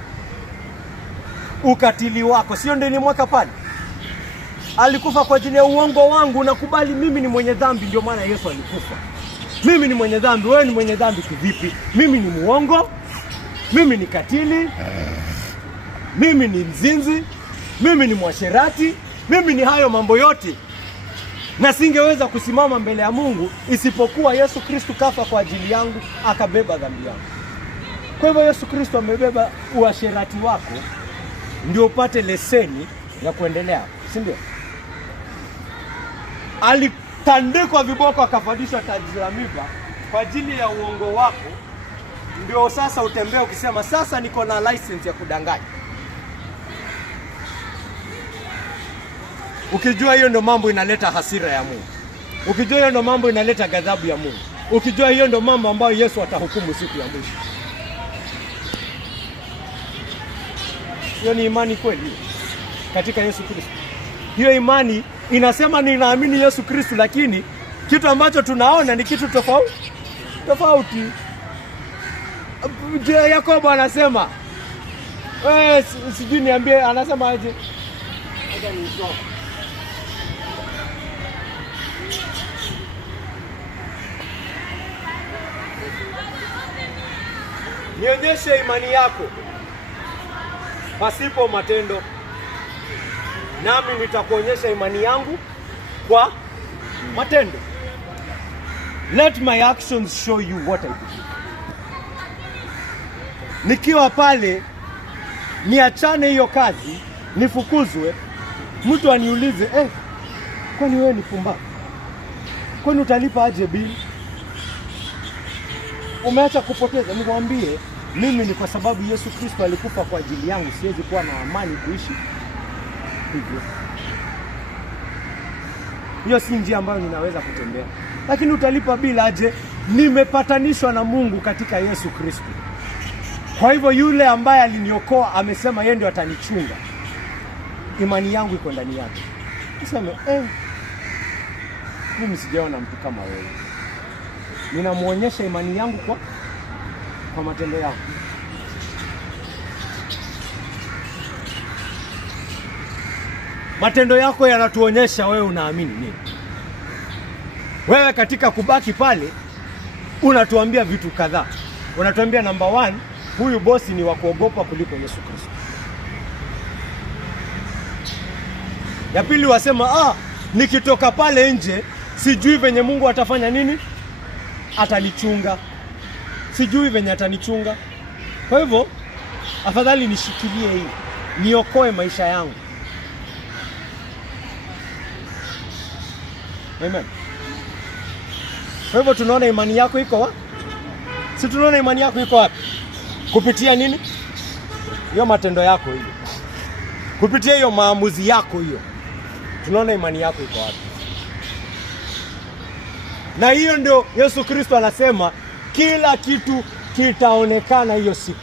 ukatili wako. Sio ndio ilimweka pale? Alikufa kwa ajili ya uongo wangu. Nakubali mimi ni mwenye dhambi, ndio maana Yesu alikufa. Mimi ni mwenye dhambi. Wewe ni mwenye dhambi kivipi? Mimi ni muongo, mimi ni katili, mimi ni mzinzi, mimi ni mwasherati, mimi ni hayo mambo yote. Na singeweza kusimama mbele ya Mungu isipokuwa Yesu Kristo kafa kwa ajili yangu, akabeba dhambi yangu. Kwa hivyo Yesu Kristo amebeba uasherati wako ndio upate leseni ya kuendelea, si ndio? Alitandikwa viboko, akafadishwa taji la miba kwa ajili ya uongo wako, ndio sasa utembee ukisema sasa niko na license ya kudanganya. Ukijua hiyo ndio mambo inaleta hasira ya Mungu. Ukijua hiyo ndio mambo inaleta ghadhabu ya Mungu. Ukijua hiyo ndio mambo ambayo Yesu atahukumu siku ya mwisho. Hiyo ni imani kweli katika Yesu Kristo. Hiyo imani inasema ninaamini Yesu Kristo, lakini kitu ambacho tunaona ni kitu tofauti. Yakobo anasema, sijui niambie, anasema aje? Nionyeshe imani yako pasipo matendo, nami nitakuonyesha imani yangu kwa matendo. Let my actions show you what I do. Nikiwa pale niachane hiyo kazi, nifukuzwe, mtu aniulize, kwani wewe ni pumbavu? Kwani utalipa aje bili? Umeacha kupoteza. Nimwambie, mimi ni kwa sababu Yesu Kristo alikufa kwa ajili yangu, siwezi kuwa na amani kuishi hivyo. Hiyo si njia ambayo ninaweza kutembea. Lakini utalipa bila aje? Nimepatanishwa na Mungu katika Yesu Kristo. Kwa hivyo yule ambaye aliniokoa amesema yeye ndio atanichunga. Imani yangu iko ndani yake. Niseme, mimi sijaona mtu kama wewe. Ninamuonyesha imani yangu kwa matendo yangu. Matendo yako yanatuonyesha wewe unaamini nini. Wewe katika kubaki pale unatuambia vitu kadhaa. Unatuambia number 1, huyu bosi ni wa kuogopa kuliko Yesu Kristo. Ya pili wasema, nikitoka pale nje sijui venye Mungu atafanya nini? Atanichunga. Sijui venye atanichunga. Kwa hivyo afadhali nishikilie hii, niokoe maisha yangu. Amen. Kwa hivyo tunaona imani yako iko wapi? Si tunaona imani yako iko wapi? Kupitia nini? Hiyo matendo yako hiyo. Kupitia hiyo maamuzi yako hiyo. Tunaona imani yako iko wapi? Na hiyo ndio Yesu Kristo anasema kila kitu kitaonekana hiyo siku.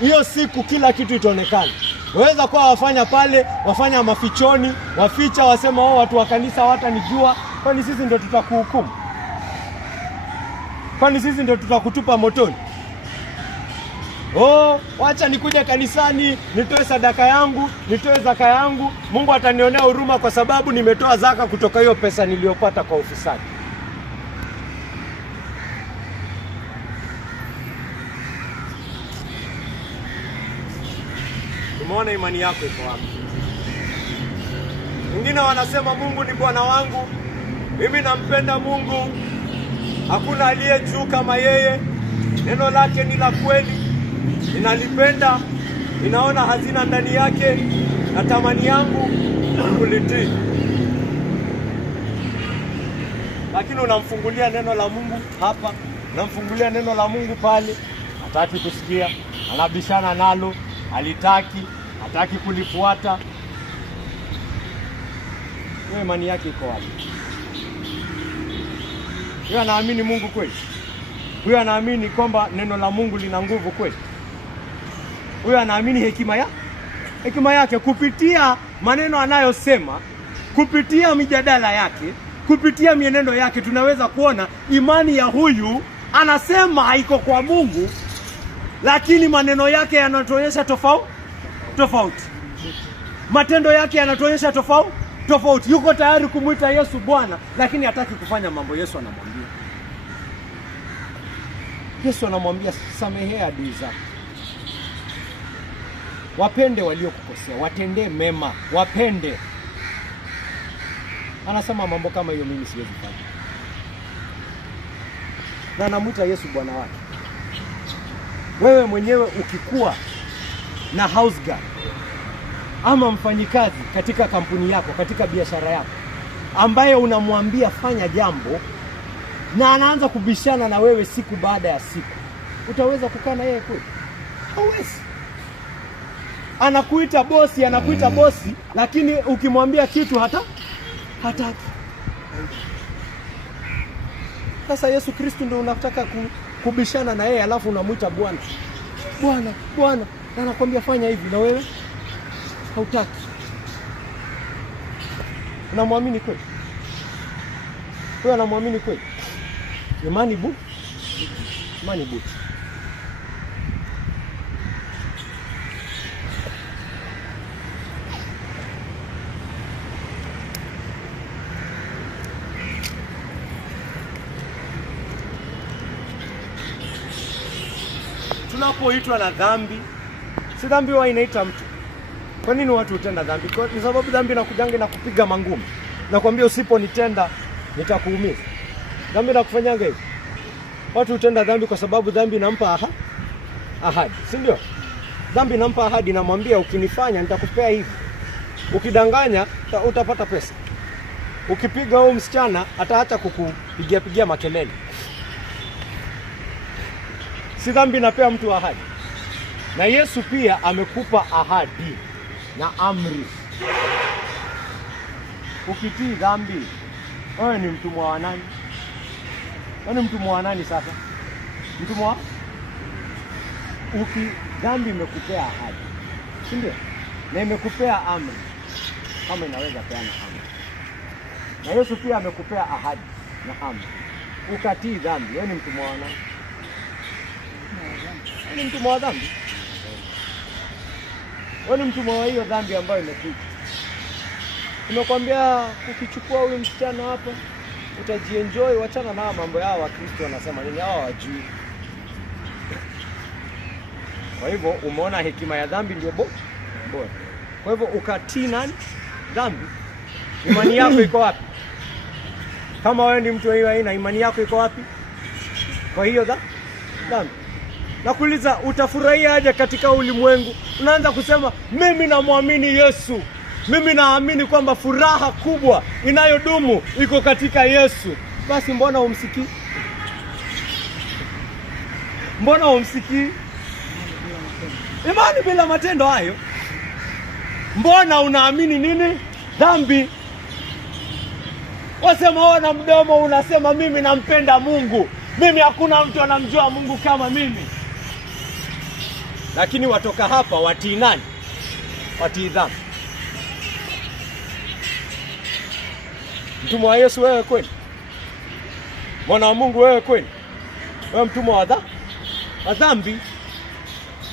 Hiyo siku kila kitu itaonekana. Waweza kuwa wafanya pale, wafanya mafichoni, waficha, wasema watu wa kanisa hawatanijua, kwani sisi ndio tutakuhukumu? Kwani sisi ndio tutakutupa motoni? Wacha nikuje kanisani, nitoe sadaka yangu, nitoe zaka yangu, Mungu atanionea huruma kwa sababu nimetoa zaka kutoka hiyo pesa niliyopata kwa ufisadi. Tumeona imani yako iko wapi? Wengine wanasema Mungu ni Bwana wangu, mimi nampenda Mungu, hakuna aliye juu kama yeye, neno lake ni la kweli, ninalipenda, ninaona hazina ndani yake, na tamani yangu kulitii. Lakini unamfungulia neno la Mungu hapa, unamfungulia neno la Mungu pale, hataki kusikia, anabishana nalo, hataki kulifuata. Wewe imani yake iko wapi? Huyo anaamini Mungu kweli? Huyo anaamini kwamba neno la Mungu lina nguvu kweli? Huyo anaamini hekima yake kupitia maneno anayosema, kupitia mijadala yake, kupitia mienendo yake, tunaweza kuona imani ya huyu. Anasema haiko kwa Mungu, lakini maneno yake yanatuonyesha tofauti. Matendo yake yanatuonyesha tofauti. Yuko tayari kumuita Yesu Bwana, lakini hataki kufanya mambo Yesu anamwambia. Yesu anamwambia samehea adui zako, wapende waliokukosea, watendee mema, wapende. Anasema mambo kama hiyo mimi siwezi kufanya. Na anamuita Yesu Bwana wake. Wewe mwenyewe ukikuwa na house girl ama mfanyikazi katika kampuni yako, katika biashara yako, ambaye unamwambia fanya jambo na anaanza kubishana na wewe siku baada ya siku, utaweza kukaa na yeye kweli? Hauwezi. Anakuita bosi, lakini ukimwambia kitu hataki. Sasa Yesu Kristo ndio unataka kubishana na yeye, alafu unamuita Bwana. Na anakuambia fanya hivi na wewe hautaki. Unamwamini kweli? Wewe unamwamini kweli? Imani buti. Tunapoitwa na dhambi, si dhambi huwa inaita mtu. Kwa nini watu hutenda dhambi? Kwa sababu dhambi inakujanga na kupiga mangumi. Nakwambia usiponitenda nitakuumiza. Dhambi inakufanyanga hivi. Watu hutenda dhambi kwa sababu dhambi inampa ahadi, si ndio? Dhambi inampa ahadi, namwambia ukinifanya nitakupea hivi. Ukidanganya utapata pesa. Ukipiga huyo msichana ataacha kukupigia makelele. Si dhambi inapea mtu ahadi. Na Yesu pia amekupa ahadi na amri. Ukitii dhambi, wewe ni mtumwa wa nani? Wewe ni mtumwa wa nani sasa? Mtumwa? Dhambi imekupea ahadi, si ndio? Na imekupea amri, kama inaweza peana amri. Na Yesu pia amekupea ahadi na amri. Ukatii dhambi, wewe ni mtumwa wa nani? Wewe ni mtumwa wa dhambi. Wewe ni mtumwa wa hiyo dhambi ambayo imekuja. Nimekwambia ukichukua huyu msichana hapa utajienjoy, wachana na mambo yao wa Kristo wanasema nini, hao hawajui. Kwa hivyo umeona hekima ya dhambi ndio bora. Kwa hivyo ukatii nani? Dhambi. Imani yako iko wapi? Kama wewe ni mtu wa hiyo aina, imani yako iko wapi? Kwa hiyo dhambi. Nakuuliza, utafurahia aje katika ulimwengu? Unaanza kusema mimi namwamini Yesu. Mimi naamini kwamba furaha kubwa inayodumu iko katika Yesu. Basi mbona umsikii? Mbona umsikii? Imani bila matendo hayo. Mbona unaamini nini? Dhambi. Wasema na mdomo unasema mimi nampenda Mungu. Mimi hakuna mtu anamjua Mungu kama mimi. Lakini watoka hapa watii nani? Watii dhambi. Mtumwa wa Yesu wewe kweli? Mwana wa Mungu wewe kweli? Wewe mtumwa wa dhambi?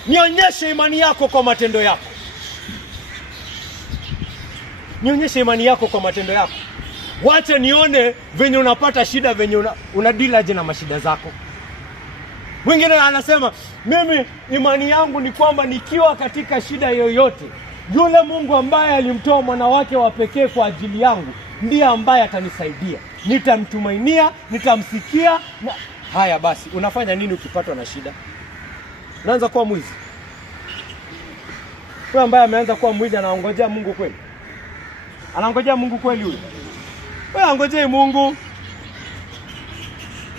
Nionyeshe imani yako kwa matendo yako. Nionyeshe imani yako kwa matendo yako. Wacha nione venye unapata shida, venye unadilaje na mashida zako. Mwingine anasema mimi imani yangu ni kwamba nikiwa katika shida yoyote, yule Mungu ambaye alimtoa mwana wake wa pekee kwa ajili yangu ndiye ambaye atanisaidia. Nitamtumainia, nitamsikia. Haya basi, unafanya nini ukipatwa na shida? Unaanza kuwa mwizi. Wewe ambaye ameanza kuwa mwizi anaongojea Mungu kweli? Anangojea Mungu kweli huyo? Wewe angojee Mungu.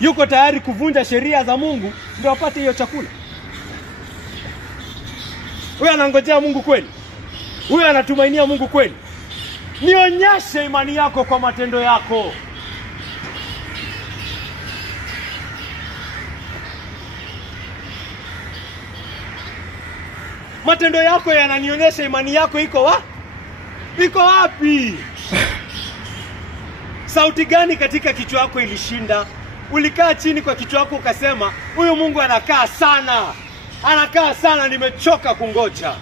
yuko tayari kuvunja sheria za Mungu ndio apate hiyo chakula? Huyu anangojea Mungu kweli? Huyu anatumainia Mungu kweli? Nionyeshe imani yako kwa matendo yako. Matendo yako yananionyesha imani yako iko wapi? Sauti gani katika kichwa chako ilishinda? Ulikaa chini kwa kichwa chako ukasema, huyu Mungu anakaa sana, nimechoka kungoja.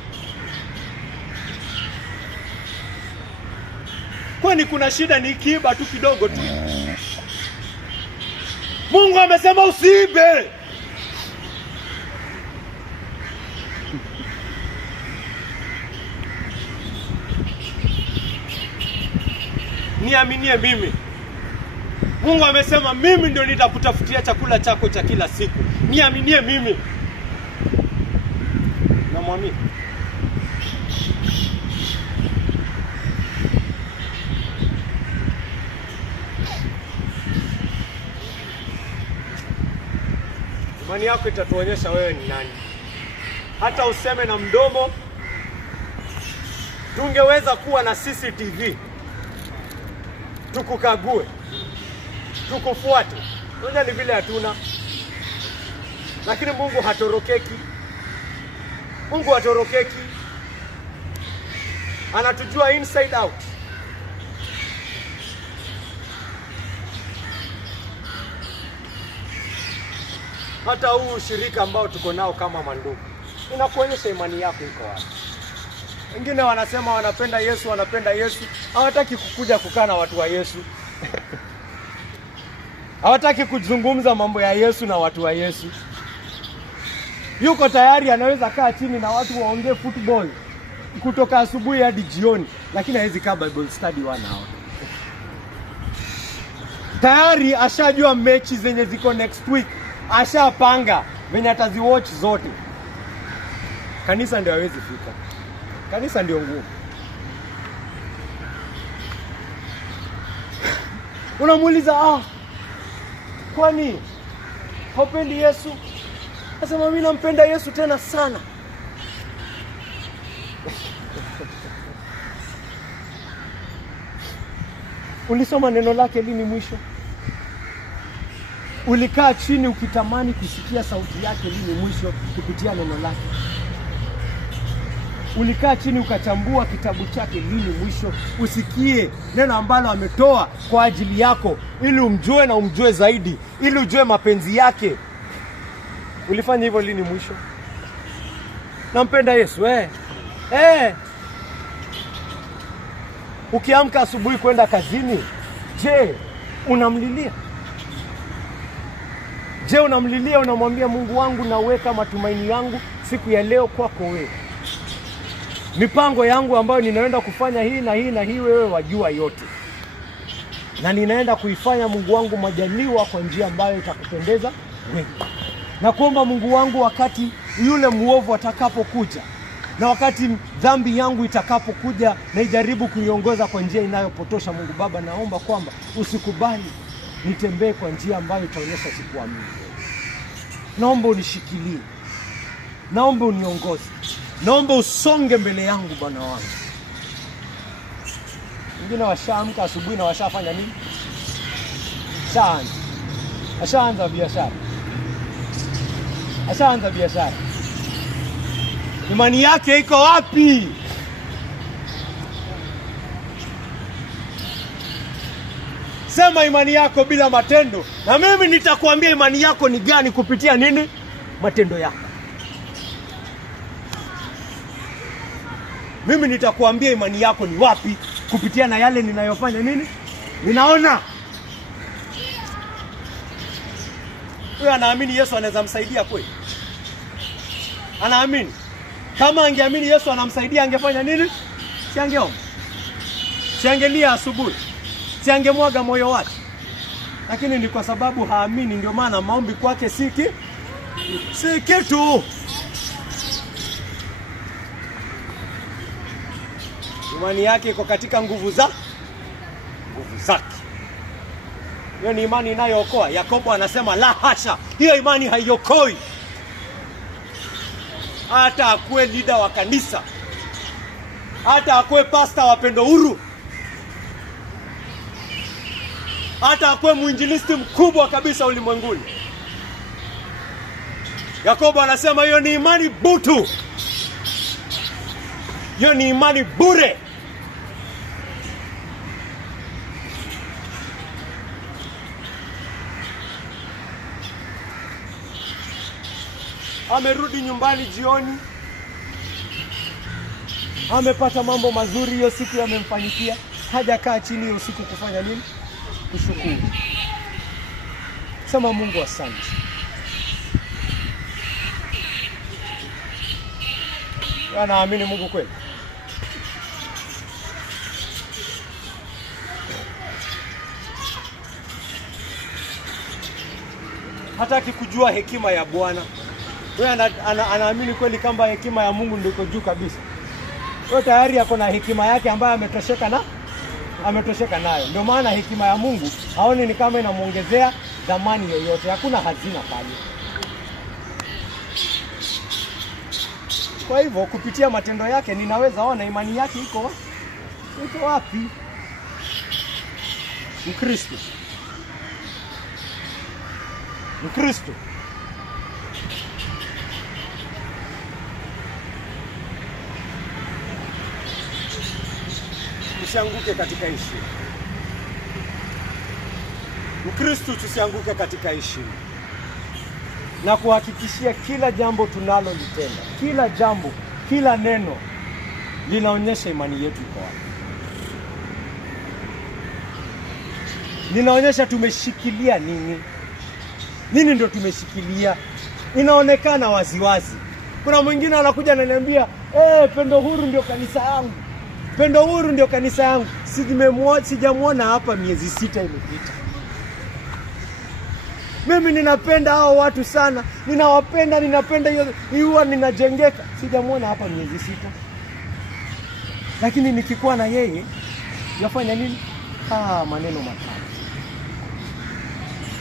Kwani kuna shida nikiiba tu kidogo tu? Mungu amesema usiibe. Niaminie mimi. Mungu amesema mimi ndio nitakutafutia chakula chako cha kila siku. Niaminie mimi. Namwamini. Imani yako itatuonyesha wewe ni nani. Hata useme na mdomo, tungeweza kuwa na CCTV. Tukukague, tukufuate. Unja ni vile hatuna. Lakini Mungu hatorokeki. Mungu hatorokeki. Anatujua inside out. Hata huu ushirika ambao tuko nao kama mandugu, inakuonyesha imani yako iko wapi. Wengine wanasema wanapenda Yesu, hawataki kukuja kukaa na watu wa Yesu. Hawataki kuzungumza mambo ya Yesu na watu wa Yesu. Yuko tayari anaweza kaa chini na watu waongee football kutoka asubuhi hadi jioni, lakini hawezi kaa Bible study 1 hour. Tayari ashajua mechi zenye ziko next week, ashapanga venye ataziwatch zote. Kanisa ndio hawezi fika. Kanisa ndio ngumu. Unamuuliza, kwani haupendi Yesu? Anasema mimi nampenda Yesu tena sana. Ulisoma neno lake lini mwisho? Ulikaa chini ukitamani kusikia sauti yake lini mwisho kupitia neno lake? Ulikaa chini ukachambua kitabu chake lini mwisho usikie neno ambalo ametoa kwa ajili yako ili umjue na umjue zaidi, ili ujue mapenzi yake? Ulifanya hivyo lini mwisho? Nampenda Yesu Ukiamka asubuhi kwenda kazini, je, unamlilia? Je, unamlilia, unamwambia Mungu wangu naweka matumaini yangu siku ya leo kwako wewe. Mipango yangu ambayo ninaenda kufanya hii na hii na hii, wewe wajua yote. Na ninaenda kuifanya Mungu wangu majaliwa kwa njia ambayo itakupendeza wewe. Na kuomba Mungu wangu, wakati yule muovu atakapokuja na wakati dhambi yangu itakapokuja na ijaribu kuniongoza kwa njia inayopotosha, Mungu Baba, naomba kwamba usikubali nitembee kwa njia ambayo itaonyesha sikuamini. Naomba unishikilie. Naomba uniongoze. Naomba usonge mbele yangu Bwana wangu. Wengine washaamka asubuhi na washafanya nini? Ashaanza biashara. Imani yake iko wapi? Sema imani yako bila matendo, na mimi nitakuambia imani yako ni gani kupitia nini? Matendo yako. Mimi nitakuambia imani yako ni wapi kupitia na yale ninayofanya nini? Ninaona. Huyo anaamini Yesu anaweza msaidia kweli? Anaamini? Kama angeamini Yesu anamsaidia angefanya nini? Siangeomba. Siangelia asubuhi. Siangemwaga moyo wake. Lakini ni kwa sababu haamini, ndio maana maombi kwake si kitu. Imani yake iko katika nguvu zake. Hiyo ni imani inayookoa? Yakobo anasema la hasha, hiyo imani haiokoi. Hata akuwe leader wa kanisa, hata akuwe pastor wa Pendo Huru, hata akuwe mwinjilisti mkubwa kabisa ulimwenguni, Yakobo anasema hiyo ni imani butu, hiyo ni imani bure. Amerudi nyumbani jioni, amepata mambo mazuri hiyo siku yamemfanyikia, hajakaa chini hiyo siku kufanya nini? Kushukuru. Sema Mungu asante. Anaamini Mungu kweli? Hataki kujua hekima ya Bwana. Wewe anaamini kweli kwamba hekima ya Mungu ndio iko juu kabisa. Wewe tayari yako na hekima yake ambayo ametosheka nayo. Ndio maana hekima ya Mungu haoni ni kama inamuongezea dhamani yoyote. Hakuna hazina pale. Kwa hivyo kupitia matendo yake ninaweza ona imani yake iko wapi. Mkristo. Tusianguke katika heshima. Mkristo tusianguke katika heshima. Na kuhakikishia kila jambo tunalolitenda, kila jambo, kila neno linaonyesha imani yetu iko wapi. Linaonyesha tumeshikilia nini. Nini ndio tumeshikilia? Inaonekana waziwazi. Kuna mwingine anakuja ananiambia, Pendo Huru ndio kanisa yangu. Pendo Huru ndio kanisa yangu. Sijamuona hapa miezi 6 imepita. Mimi ninapenda hao watu sana. Ninapenda hiyo, huwa ninajengeka. Sijamuona hapa miezi 6. Lakini nikikuwa na yeye, yafanya nini? Maneno matamu.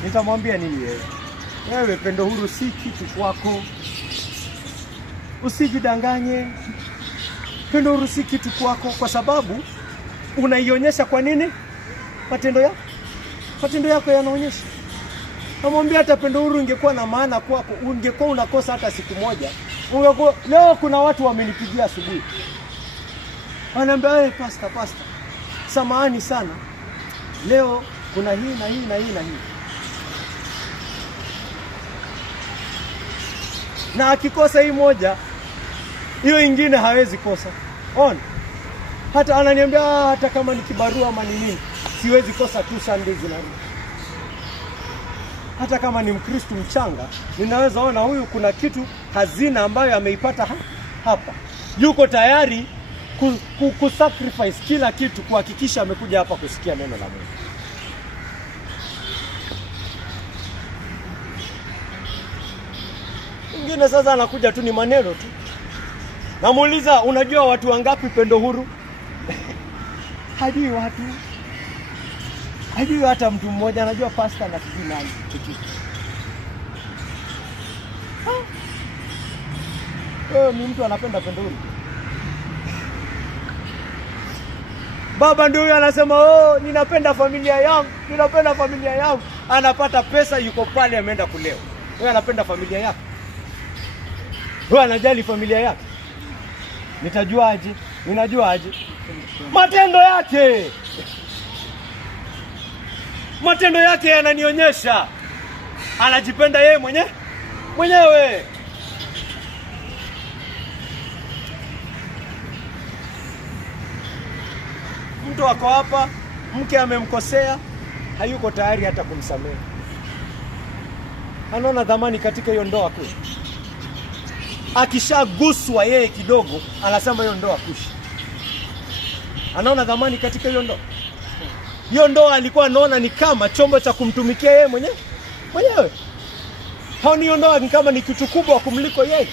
Nitamwambia nini yeye? Wewe Pendo Huru si kitu kwako. Usijidanganye. Pendo Huru si kitu kwako kwa sababu unaionyesha kwa nini? Matendo yako yanaonyesha. Namwambia hata Pendo Huru ingekuwa na maana kwako, ungekuwa unakosa hata siku moja. Leo kuna watu wamenipigia asubuhi. Wananiambia, pastor, samahani sana. Leo kuna hii na hii na hii na hii. Na akikosa hii moja, hiyo ingine hawezi kosa. Hata ananiambia hata kama ni kibarua ama ni nini, siwezi kosa 2 Sundays na nini. Hata kama ni Mkristo mchanga, ninaweza ona huyu kuna kitu hazina ambayo ameipata hapa. Yuko tayari kusacrifice kila kitu kuhakikisha amekuja hapa kusikia neno la Mungu. Mwingine sasa anakuja tu ni maneno tu. Namuuliza, unajua watu wangapi Pendo Huru? Hajui watu. Hajui hata mtu mmoja, anajua pastor na sijui nani. Ni mtu anapenda Pendo Huru. Baba ndio huyo anasema, ninapenda familia yangu. Anapata pesa, yuko pale ameenda kulewa. Wewe anapenda familia yako? Wewe anajali familia yake? Ninajuaje? Matendo yake yananionyesha anajipenda yeye mwenyewe. Mtu wako hapa, mke amemkosea, hayuko tayari hata kumsamehe. Anaona dhamani katika hiyo ndoa kweli. Akishaguswa yeye kidogo, anasema hiyo ndoa kushi. Anaona dhamani katika hiyo ndoa. Hiyo ndoa alikuwa anaona ni kama chombo cha kumtumikia yeye mwenyewe. Haoni hiyo ndoa ni kama ni kitu kubwa kumliko yeye.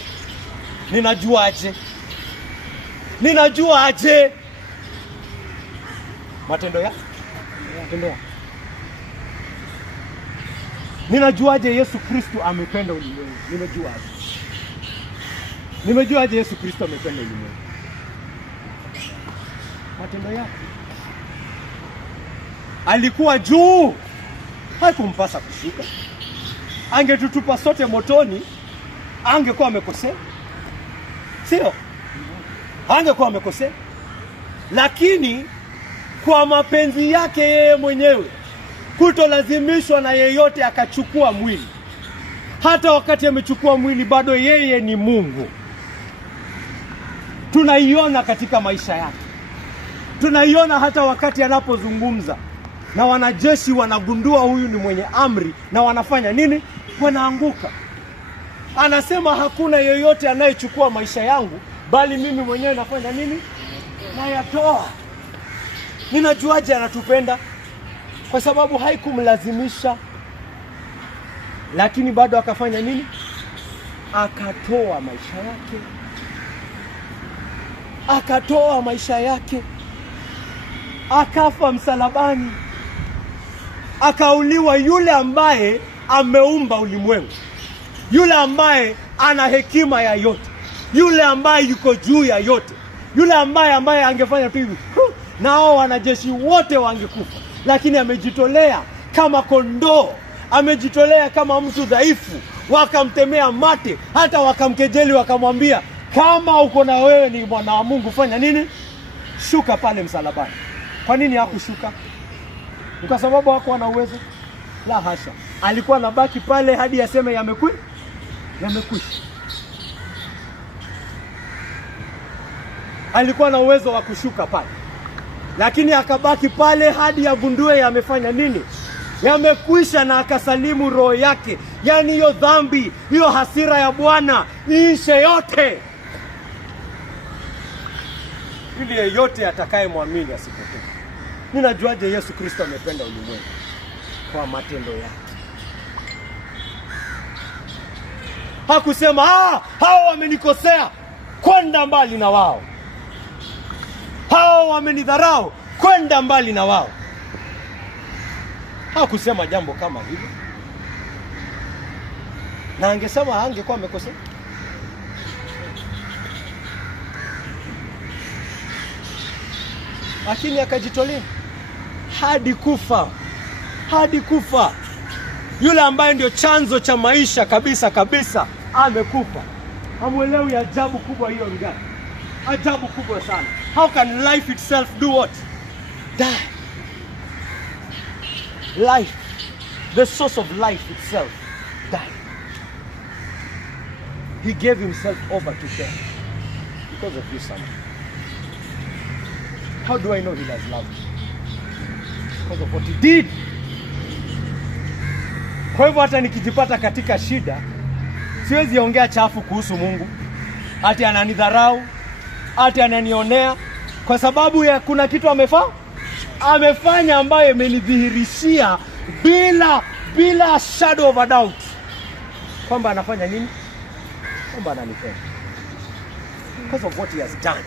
Ninajuaje? Matendo ya. Ninajuaje Yesu Kristo amependa ulimwengu? Nimejuaje Yesu Kristo amependa ulimwengu? Matendo yake. Alikuwa juu, haikumpasa kushuka. Angetutupa sote motoni, angekuwa amekosea. Sio? Angekuwa amekosea. Lakini kwa mapenzi yake yeye mwenyewe, kutolazimishwa na yeyote, akachukua mwili. Hata wakati amechukua mwili, bado yeye ni Mungu. Tunaiona katika maisha yake. Tunaiona hata wakati anapozungumza na wanajeshi, wanagundua huyu ni mwenye amri, na wanafanya nini? Wanaanguka. Anasema hakuna yeyote anayechukua maisha yangu, bali mimi mwenyewe nafanya nini? Nayatoa. Ninajuaje anatupenda? Kwa sababu haikumlazimisha, lakini bado akafanya nini? Akatoa maisha yake. Akatoa maisha yake. Akafa msalabani. Akauliwa yule ambaye ameumba ulimwengu. Yule ambaye ana hekima ya yote. Yule ambaye yuko juu ya yote. Yule ambaye angefanya tu hivi, na hao wanajeshi wote wangekufa. Lakini amejitolea kama kondoo. Amejitolea kama mtu dhaifu. Wakamtemea mate, hata wakamkejeli, wakamwambia, kama uko na wewe ni mwana wa Mungu, fanya nini? Shuka pale msalabani. Kwa nini hakushuka? Kwa sababu hakuwa na uwezo? La hasha. Alikuwa anabaki pale hadi aseme yamekwisha. Alikuwa na uwezo wa kushuka pale, lakini akabaki pale hadi agundue yamefanya nini? Yamekwisha, na akasalimu roho yake. Yaani hiyo dhambi, hiyo hasira ya Bwana iishe yote, ili yeyote atakayemwamini asipotee. Ninajuaje Yesu Kristo amependa ulimwengu? Kwa matendo yake. Hakusema hao wamenikosea, kwenda mbali na wao. Hao wamenidharau, kwenda mbali na wao. Hakusema jambo kama hilo. Na angesema angekuwa amekosea. Lakini akajitolea hadi kufa. Hadi kufa. Yule ambaye ndio chanzo cha maisha kabisa amekufa. Hamuelewi ajabu kubwa hiyo ni gani? Ajabu kubwa sana. How can life itself do what? Die. Life, the source of life itself, died. He gave himself over to death because of you, son. How do I know he has loved you? Because of what he did. Kwa hivyo hata nikijipata katika shida, siwezi ongea chafu kuhusu Mungu. Ati ananidharau, ati ananionea, kwa sababu ya kuna kitu amefanya ambayo imenidhihirishia bila shadow of a doubt kwamba anafanya nini? Kwamba ananipenda. Because of what he has done.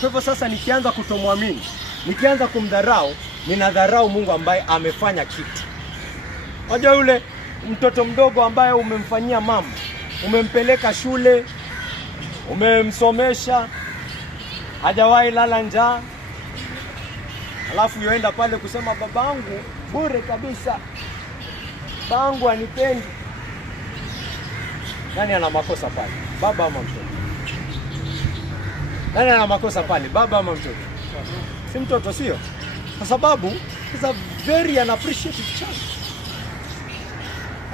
Kwa hivyo sasa nikianza kutomwamini, nikianza kumdharau, ninadharau Mungu ambaye amefanya kitu. Unajua yule mtoto mdogo ambaye umemfanyia mambo, umempeleka shule, umemsomesha, hajawahi lala njaa, alafu yoenda pale kusema babangu bure kabisa, babangu anipendi. Nani ana makosa pale? Baba ama mtoto? Nani ana makosa pale? Baba ama mtoto? Si mtoto, sio? Kwa sababu is a very unappreciated child.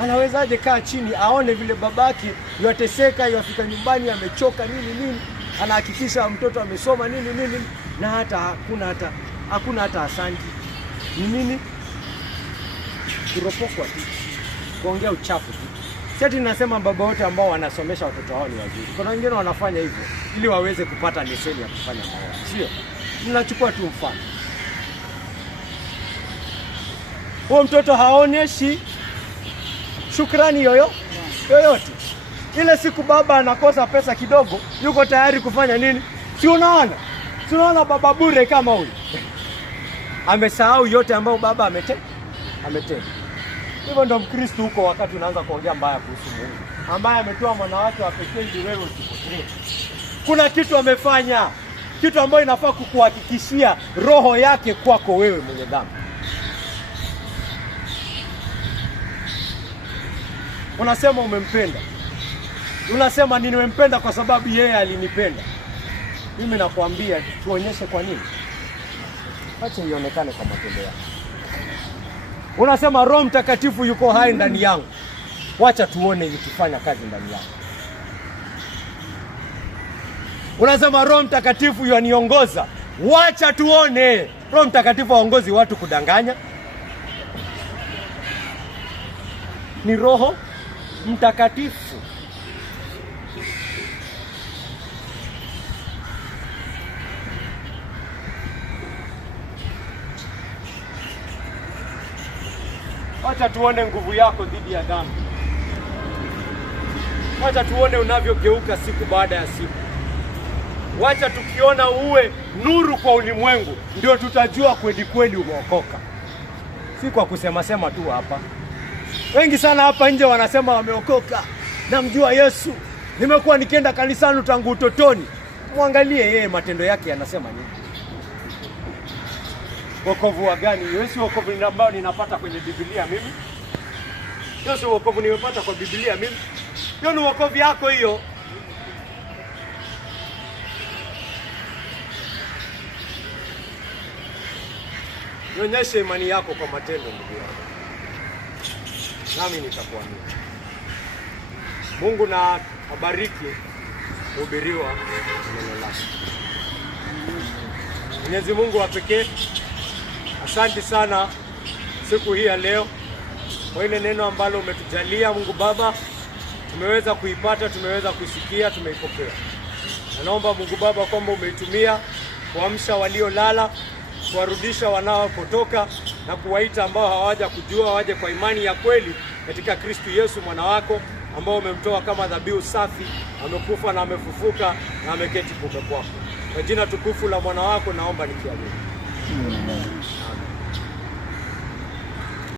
Anawezaje kaa chini aone vile babake yateseka, yafika nyumbani amechoka nini, anahakikisha mtoto amesoma nini, na hakuna hata asanti. Ni nini? Kuropokwa tu, kuongea uchafu tu. Sisi tunasema baba wote ambao wanasomesha watoto wao ni wazuri. Kuna wengine wanafanya hivyo ili waweze kupata leseni ya kufanya mambo. Sio? Tunachukua tu mfano. Huyo mtoto haoneshi shukrani yoyote. Ile siku baba anakosa pesa kidogo, yuko tayari kufanya nini? Si unaona? Si unaona baba bure kama huyu? amesahau yote ambayo baba ametenda. Hivyo ndo Mkristo huko wakati unaanza kuongea mbaya kuhusu Mungu ambaye ametoa mwana wake wa pekee ili wewe usipotee. Kuna kitu amefanya, kitu ambayo inafaa kukuhakikishia roho yake kwako wewe mwenye dhambi. Unasema umempenda. Unasema nimempenda kwa sababu yeye alinipenda. Mimi nakwambia tuonyeshe kwa nini. Acha ionekane kwa matendo yako. Unasema Roho Mtakatifu yuko hai ndani yangu. Wacha tuone ikifanya kazi ndani yako. Unasema Roho Mtakatifu yaniongoza. Wacha tuone. Roho Mtakatifu haongozi watu kudanganya. Ni Roho Mtakatifu. Wacha tuone nguvu yako dhidi ya dhambi. Wacha tuone unavyogeuka siku baada ya siku. Wacha tukiona uwe nuru kwa ulimwengu, ndio tutajua kweli kweli umeokoka. Si kwa kusema sema tu hapa. Wengi sana hapa nje wanasema wameokoka. Namjua Yesu. Nimekuwa nikienda kanisani tangu utotoni. Muangalie yeye matendo yake yanasema nini. Wokovu wa gani? Yesu wokovu ambao ninapata kwenye Biblia mimi. Yesu wokovu nimepata kwa Biblia mimi. Hiyo ni wokovu yako hiyo. Nionyeshe imani yako kwa matendo ndugu yangu. Nami nitakuamini. Mungu na abariki kuhubiriwa neno lake. Mwenyezi Mungu wa pekee, asante sana siku hii ya leo kwa ile neno ambalo umetujalia Mungu Baba. Tumeweza kuipata, tumeweza kuisikia, tumeipokea. Naomba Mungu Baba kwamba umeitumia kuamsha waliolala, kuwarudisha wanaopotoka na kuwaita ambao hawaja kujua waje kwa imani ya kweli katika Kristo Yesu mwana wako ambao umemtoa kama dhabihu safi, amekufa na amefufuka na ameketi kuume kwako. Kwa jina tukufu la mwana wako naomba nikiamini.